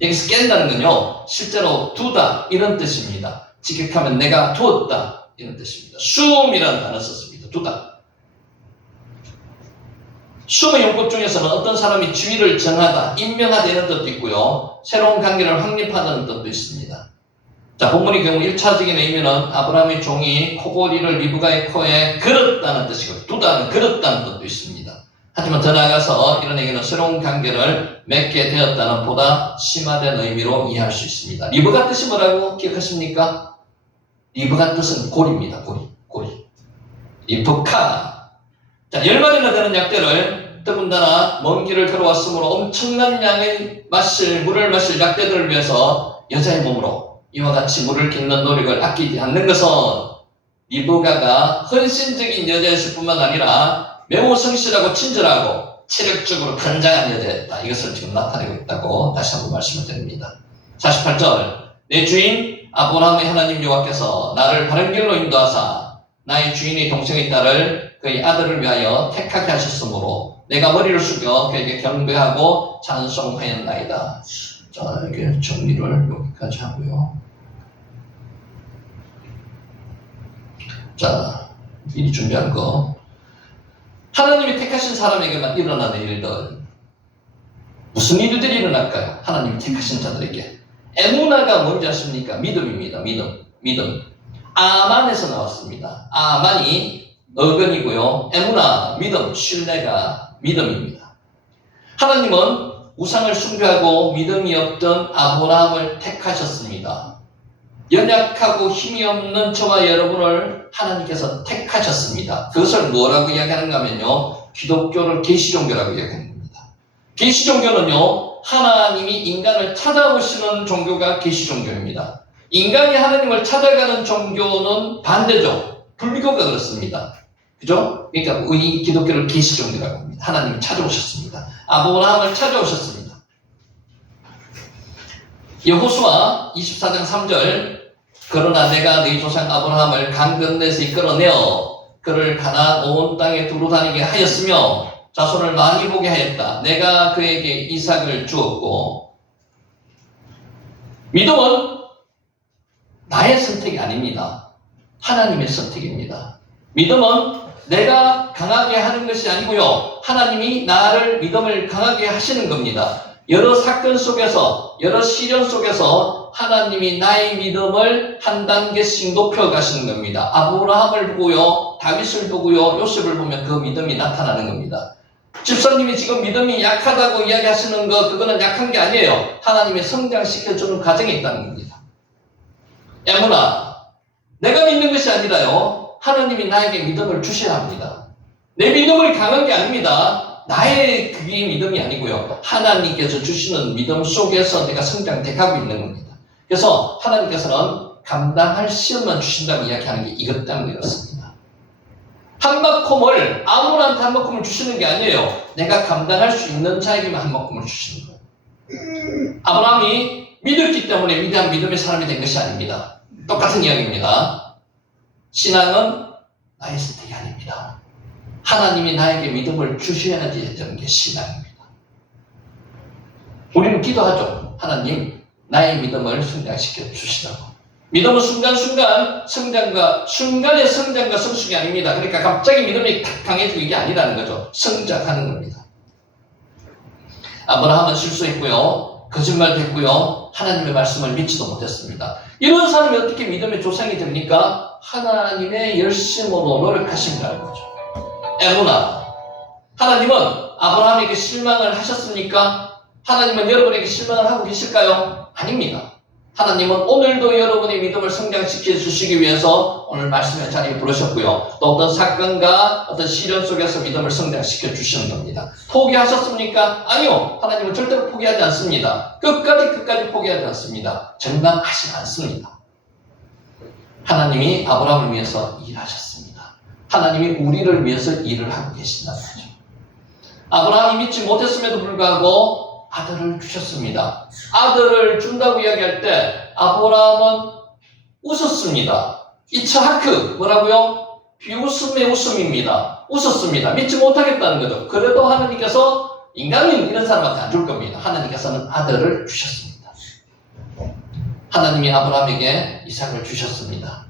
여기서 깬다는 건요, 실제로 두다 이런 뜻입니다. 직역하면 내가 두었다 이런 뜻입니다. 숨이라는 단어 썼습니다. 두다. 수의 용법 중에서는 어떤 사람이 지위를 정하다, 임명하다 이런 뜻도 있고요. 새로운 관계를 확립하다는 뜻도 있습니다. 자, 본문의 경우 1차적인 의미는 아브라함의 종이 코골이를 리브가의 코에 걸었다는 뜻이고, 두다는 걸었다는 뜻도 있습니다. 하지만 더 나아가서 이런 얘기는 새로운 관계를 맺게 되었다는 보다 심화된 의미로 이해할 수 있습니다. 리브가 뜻이 뭐라고 기억하십니까? 리브가 뜻은 고리입니다. 고리. 리브카. 자, 10마리나 되는 약대를 더군다나 먼 길을 걸어왔으므로 엄청난 양의 물을 마실 약대들을 위해서 여자의 몸으로 이와 같이 물을 깃는 노력을 아끼지 않는 것은 리브가가 헌신적인 여자였을 뿐만 아니라 매우 성실하고 친절하고 체력적으로 건장한 여자였다. 이것을 지금 나타내고 있다고 다시 한번 말씀을 드립니다. 48절 내 주인 아브라함의 하나님 여호와께서 나를 바른 길로 인도하사 나의 주인의 동생의 딸을 그의 아들을 위하여 택하게 하셨으므로 내가 머리를 숙여 그에게 경배하고 찬송하였나이다. 자, 이게 정리를 여기까지 하고요. 자, 미리 준비한 거. 하나님이 택하신 사람에게만 일어나는 일들. 무슨 일들이 일어날까요? 하나님이 택하신 자들에게. 에무나가 뭔지 아십니까? 믿음입니다. 믿음. 아만에서 나왔습니다. 아만이 어근이고요. 에무나, 믿음, 신뢰가 믿음입니다. 하나님은 우상을 숭배하고 믿음이 없던 아브라함을 택하셨습니다. 연약하고 힘이 없는 저와 여러분을 하나님께서 택하셨습니다. 그것을 뭐라고 이야기하는가 하면요, 기독교를 계시종교라고 이야기하는 겁니다. 계시종교는요, 하나님이 인간을 찾아오시는 종교가 계시종교입니다. 인간이 하나님을 찾아가는 종교는 반대죠. 불교가 그렇습니다. 그죠? 그러니까 이 기독교를 계시종교라고 합니다. 하나님이 찾아오셨습니다. 아브라함을 찾아오셨습니다. 여호수아 24장 3절 그러나 내가 네 조상 아브라함을 강 건너에서 이끌어내어 그를 가나안 온 땅에 두루 다니게 하였으며 자손을 많이 보게 하였다. 내가 그에게 이삭을 주었고. 믿음은 나의 선택이 아닙니다. 하나님의 선택입니다. 믿음은 내가 강하게 하는 것이 아니고요, 하나님이 나를 믿음을 강하게 하시는 겁니다. 여러 사건 속에서, 여러 시련 속에서 하나님이 나의 믿음을 한 단계씩 높여가시는 겁니다. 아브라함을 보고요, 다윗을 보고요, 요셉을 보면 그 믿음이 나타나는 겁니다. 집사님이 지금 믿음이 약하다고 이야기하시는 거, 그거는 약한 게 아니에요. 하나님이 성장시켜주는 과정에 있다는 겁니다. 에무나, 내가 믿는 것이 아니라요, 하나님이 나에게 믿음을 주셔야 합니다. 내 믿음을 강한 게 아닙니다. 나의 그게 믿음이 아니고요, 하나님께서 주시는 믿음 속에서 내가 성장돼가고 있는 겁니다. 그래서 하나님께서는 감당할 시험만 주신다고 이야기하는 게 이것 때문에 그렇습니다. 한 바꿈을 아무나한테 한 바꿈을 주시는 게 아니에요. 내가 감당할 수 있는 자에게만 한 바꿈을 주시는 거예요. 아브라함이 믿었기 때문에 위대한 믿음의 사람이 된 것이 아닙니다. 똑같은 이야기입니다. 신앙은 나의 선택이 아닙니다. 하나님이 나에게 믿음을 주셔야지 되는 게 신앙입니다. 우리는 기도하죠. 하나님, 나의 믿음을 성장시켜 주시라고. 믿음은 순간순간 순간의 성장과 성숙이 아닙니다. 그러니까 갑자기 믿음이 탁 강해지고 이게 아니라는 거죠. 성장하는 겁니다. 아브라함은 실수했고요, 거짓말도 했고요, 하나님의 말씀을 믿지도 못했습니다. 이런 사람이 어떻게 믿음의 조상이 됩니까? 하나님의 열심으로 노력하신다는 거죠. 에무나, 하나님은 아브라함에게 실망을 하셨습니까? 하나님은 여러분에게 실망을 하고 계실까요? 아닙니다. 하나님은 오늘도 여러분의 믿음을 성장시켜 주시기 위해서 오늘 말씀의 자리에 부르셨고요, 또 어떤 사건과 어떤 시련 속에서 믿음을 성장시켜 주시는 겁니다. 포기하셨습니까? 아니요. 하나님은 절대로 포기하지 않습니다. 끝까지 포기하지 않습니다. 절망하지 않습니다. 하나님이 아브라함을 위해서 일하셨습니다. 하나님이 우리를 위해서 일을 하고 계신다는 거죠. 아브라함이 믿지 못했음에도 불구하고 아들을 주셨습니다. 아들을 준다고 이야기할 때 아브라함은 웃었습니다. 이츠하크, 뭐라고요? 비웃음의 웃음입니다. 웃었습니다. 믿지 못하겠다는 거죠. 그래도 하나님께서 인간은 이런 사람한테 안 줄 겁니다. 하나님께서는 아들을 주셨습니다. 하나님이 아브라함에게 이삭을 주셨습니다.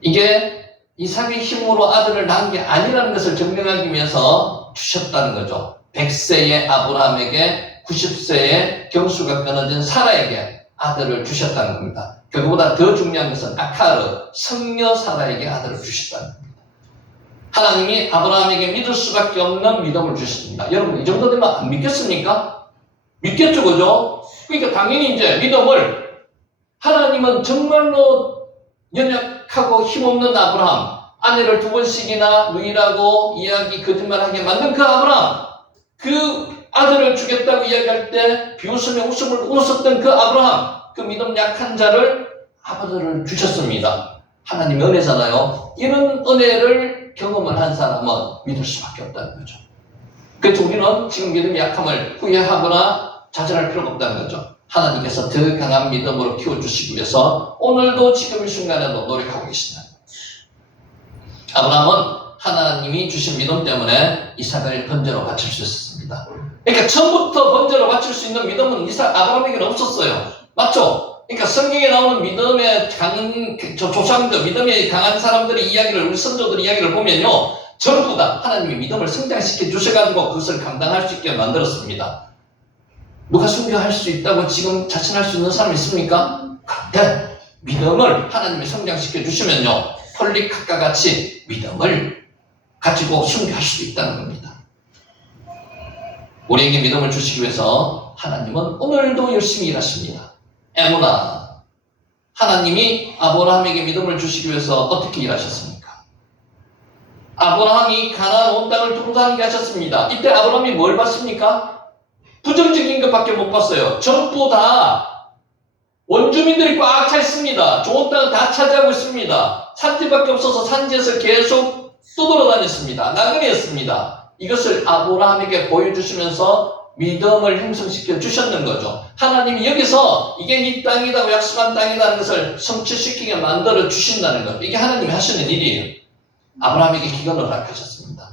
이게 이삭의 힘으로 아들을 낳은 게 아니라는 것을 증명하기 위해서 주셨다는 거죠. 100세의 아브라함에게 90세의 경수가 끊어진 사라에게 아들을 주셨다는 겁니다. 그보다 더 중요한 것은 아카르, 성녀 사라에게 아들을 주셨다는 겁니다. 하나님이 아브라함에게 믿을 수밖에 없는 믿음을 주셨습니다. 여러분, 이 정도 되면 안 믿겠습니까? 믿겠죠, 그죠? 그러니까 당연히 이제 믿음을, 하나님은 정말로 연약하고 힘없는 아브라함, 아내를 2번씩이나 누이라고 거짓말하게 만든 그 아브라함, 그 아들을 주겠다고 이야기할 때 비웃으며 웃음을 웃었던 그 아브라함, 그 믿음 약한 자를 아버지를 주셨습니다. 하나님의 은혜잖아요. 이런 은혜를 경험을 한 사람은 믿을 수밖에 없다는 거죠. 그래서 우리는 지금 믿음의 약함을 후회하거나 좌절할 필요가 없다는 거죠. 하나님께서 더 강한 믿음으로 키워주시기 위해서 오늘도 지금 이 순간에도 노력하고 계신다. 아브라함은 하나님이 주신 믿음 때문에 이삭을 번제로 바칠 수 있었습니다. 그러니까 처음부터 번제로 바칠 수 있는 믿음은 아브라함에게는 없었어요. 맞죠? 그러니까 성경에 나오는 믿음의 강한 조상들, 믿음이 강한 사람들의 이야기를, 우리 선조들의 이야기를 보면요, 전부 다 하나님이 믿음을 성장시켜 주셔가지고 그것을 감당할 수 있게 만들었습니다. 누가 순교할 수 있다고 지금 자신할 수 있는 사람이 있습니까? 그런데 믿음을 하나님이 성장시켜 주시면요, 폴리카과 같이 믿음을 가지고 순교할 수도 있다는 겁니다. 우리에게 믿음을 주시기 위해서 하나님은 오늘도 열심히 일하십니다. 에무나, 하나님이 아브라함에게 믿음을 주시기 위해서 어떻게 일하셨습니까? 아브라함이 가나안 온 땅을 통과하게 하셨습니다. 이때 아브라함이 뭘 봤습니까? 부정적인 것밖에 못 봤어요. 전부 다 원주민들이 꽉 차 있습니다. 좋은 땅을 다 차지하고 있습니다. 산지밖에 없어서 산지에서 계속 떠돌아다녔습니다. 나그네였습니다. 이것을 아브라함에게 보여주시면서 믿음을 형성시켜 주셨는 거죠. 하나님이 여기서 이게 네 땅이다, 약속한 땅이라는 것을 성취시키게 만들어 주신다는 것. 이게 하나님이 하시는 일이에요. 아브라함에게 기근을 허락하셨습니다.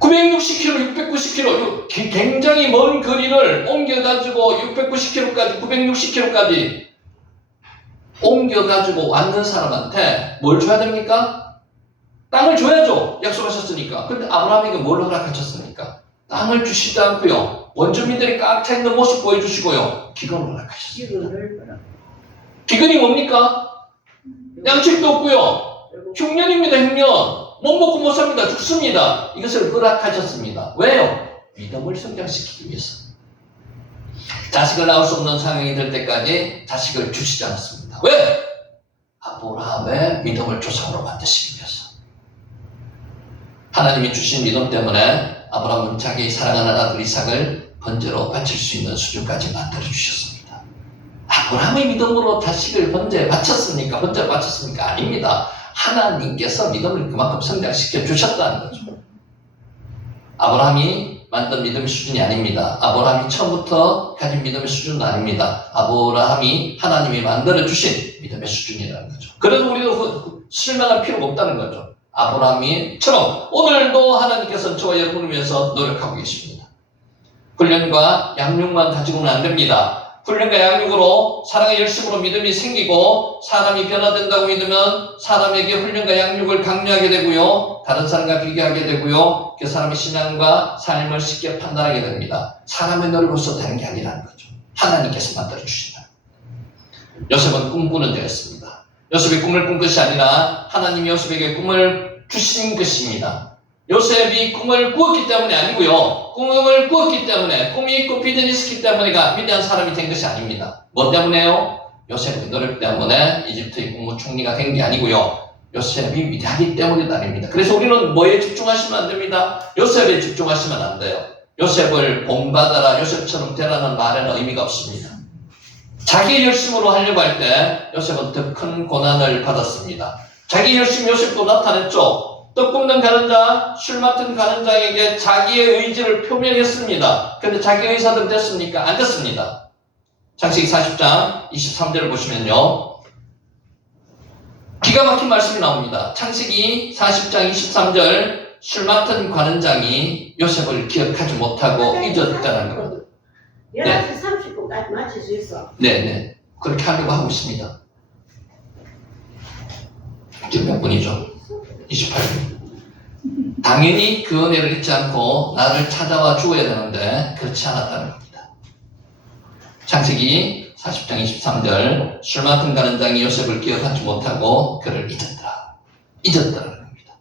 960km, 690km, 굉장히 먼 거리를 옮겨가지고 690km까지, 960km까지 옮겨가지고 왔는 사람한테 뭘 줘야 됩니까? 땅을 줘야죠. 약속하셨으니까. 근데 아브라함에게 뭘 허락하셨습니까? 땅을 주시지 않고요, 원주민들이 꽉 차 있는 모습 보여주시고요, 기근을 허락하셨습니다. 기근이 뭡니까? 양식도 없고요, 흉년입니다. 흉년. 못 먹고 못 삽니다. 죽습니다. 이것을 허락하셨습니다. 왜요? 믿음을 성장시키기 위해서. 자식을 낳을 수 없는 상황이 될 때까지 자식을 주시지 않았습니다. 왜? 아브라함의 믿음을 조상으로 만드시기 위해서. 하나님이 주신 믿음 때문에 아브라함은 자기 사랑하는 아들 이삭을 번제로 바칠 수 있는 수준까지 만들어 주셨습니다. 아브라함의 믿음으로 자식을 번제에 바쳤습니까? 번제에 바쳤습니까? 아닙니다. 하나님께서 믿음을 그만큼 성장시켜 주셨다는 거죠. 아브라함이 만든 믿음의 수준이 아닙니다. 아브라함이 처음부터 가진 믿음의 수준은 아닙니다. 아브라함이 하나님이 만들어 주신 믿음의 수준이라는 거죠. 그래도 우리도 실망할 필요가 없다는 거죠. 아브라함이처럼 오늘도 하나님께서는 저와 여러분을 위해서 노력하고 계십니다. 훈련과 양육만 가지고는 안 됩니다. 훈련과 양육으로 사랑의 열심으로 믿음이 생기고 사람이 변화된다고 믿으면 사람에게 훈련과 양육을 강요하게 되고요, 다른 사람과 비교하게 되고요, 그 사람의 신앙과 삶을 쉽게 판단하게 됩니다. 사람의 노력으로서 되는 게 아니라는 거죠. 하나님께서 만들어주신다. 요셉은 꿈꾸는 자였습니다. 요셉이 꿈을 꾼 것이 아니라 하나님이 요셉에게 꿈을 주신 것입니다. 요셉이 꿈을 꾸었기 때문에 아니고요, 꿈을 꾸었기 때문에, 꿈이 있고 비전이 있었기 때문에가 위대한 사람이 된 것이 아닙니다. 뭐 때문에요? 요셉의 노력 때문에 이집트의 국무총리가 된 게 아니고요, 요셉이 위대하기 때문이 아닙니다. 그래서 우리는 뭐에 집중하시면 안 됩니다. 요셉에 집중하시면 안 돼요. 요셉을 본받아라, 요셉처럼 되라는 말에는 의미가 없습니다. 자기 열심으로 하려고 할 때 요셉은 더 큰 고난을 받았습니다. 자기 열심 요셉도 나타냈죠. 떡 굽는 가는 자, 술 맡은 가는 자에게 자기의 의지를 표명했습니다. 그런데 자기의 의사는 됐습니까? 안 됐습니다. 창세기 40장 23절을 보시면요, 기가 막힌 말씀이 나옵니다. 창세기 40장 23절, 술 맡은 관원장이 요셉을 기억하지 못하고 잊었다는 겁니다. 11시 30분까지 마칠 수 있어. 네네. 그렇게 하려고 하고 있습니다. 지금 몇 분이죠? 28분. 당연히 그 은혜를 잊지 않고 나를 찾아와 주어야 되는데 그렇지 않았다는 겁니다. 창세기 40장 23절 술 맡은 가는 장이 요셉을 기억하지 못하고 그를 잊었더라는 겁니다.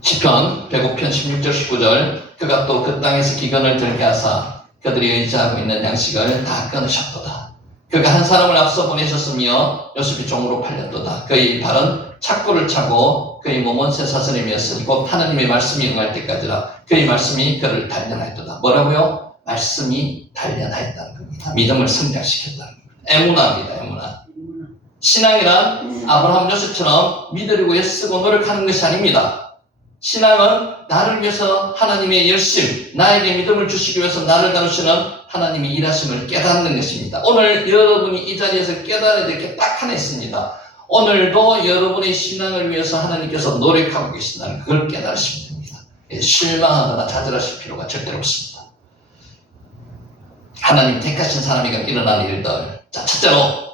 시편 105편 16절 19절 그가 또 그 땅에서 기근을 들게 하사 그들이 의지하고 있는 양식을 다 끊으셨도다. 그가 한 사람을 앞서 보내셨으며 요셉이 종으로 팔렸도다. 그의 발은 착고를 차고 그의 몸은 쇠사슬임이었으니 곧 하나님의 말씀이 일어날 때까지라. 그의 말씀이 그를 단련하였도다. 뭐라고요? 말씀이 단련하였다는 겁니다. 믿음을 성장시켰다는 겁니다. 에무나입니다. 에무나. 신앙이란 아브라함 요셉처럼 믿으려고 애쓰고 노력하는 것이 아닙니다. 신앙은 나를 위해서 하나님의 열심, 나에게 믿음을 주시기 위해서 나를 다루시는 하나님의 일하심을 깨닫는 것입니다. 오늘 여러분이 이 자리에서 깨달아야 될 게 딱 하나 있습니다. 오늘도 여러분의 신앙을 위해서 하나님께서 노력하고 계신다는 그걸 깨달으시면 됩니다. 실망하거나 좌절하실 필요가 절대로 없습니다. 하나님 택하신 사람에게 일어나는 일들. 자, 첫째로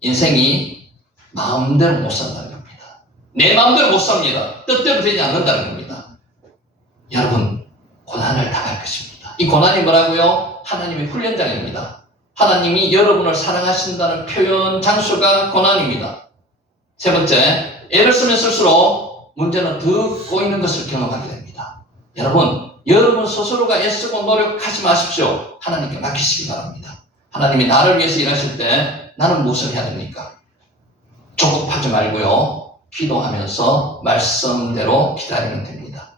인생이 마음대로 못 산다는 겁니다. 내 마음대로 못 삽니다. 뜻대로 되지 않는다는 겁니다. 여러분, 고난을 당할 것입니다. 이 고난이 뭐라고요? 하나님의 훈련장입니다. 하나님이 여러분을 사랑하신다는 표현 장소가 고난입니다. 세 번째, 애를 쓰면 쓸수록 문제는 더 꼬이는 것을 경험하게 됩니다. 여러분 스스로가 애쓰고 노력하지 마십시오. 하나님께 맡기시기 바랍니다. 하나님이 나를 위해서 일하실 때 나는 무엇을 해야 됩니까? 조급하지 말고요. 기도하면서 말씀대로 기다리면 됩니다.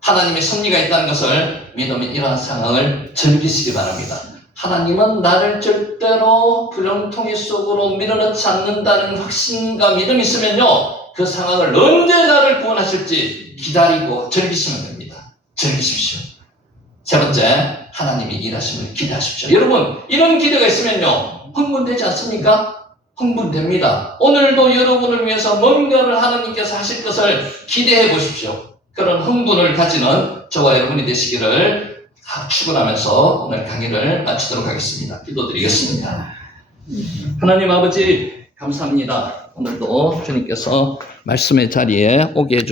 하나님의 섭리가 있다는 것을 믿으면 이러한 상황을 즐기시기 바랍니다. 하나님은 나를 절대로 구렁텅이 속으로 밀어넣지 않는다는 확신과 믿음이 있으면요, 그 상황을 언제 나를 구원하실지 기다리고 즐기시면 됩니다. 즐기십시오. 세 번째, 하나님이 일하심을 기대하십시오. 여러분, 이런 기대가 있으면요, 흥분되지 않습니까? 흥분됩니다. 오늘도 여러분을 위해서 뭔가를 하나님께서 하실 것을 기대해 보십시오. 그런 흥분을 가지는 저와 여러분이 되시기를 축원하면서 오늘 강의를 마치도록 하겠습니다. 기도드리겠습니다. 하나님 아버지 감사합니다. 오늘도 주님께서 말씀의 자리에 오게 해주셨습니다.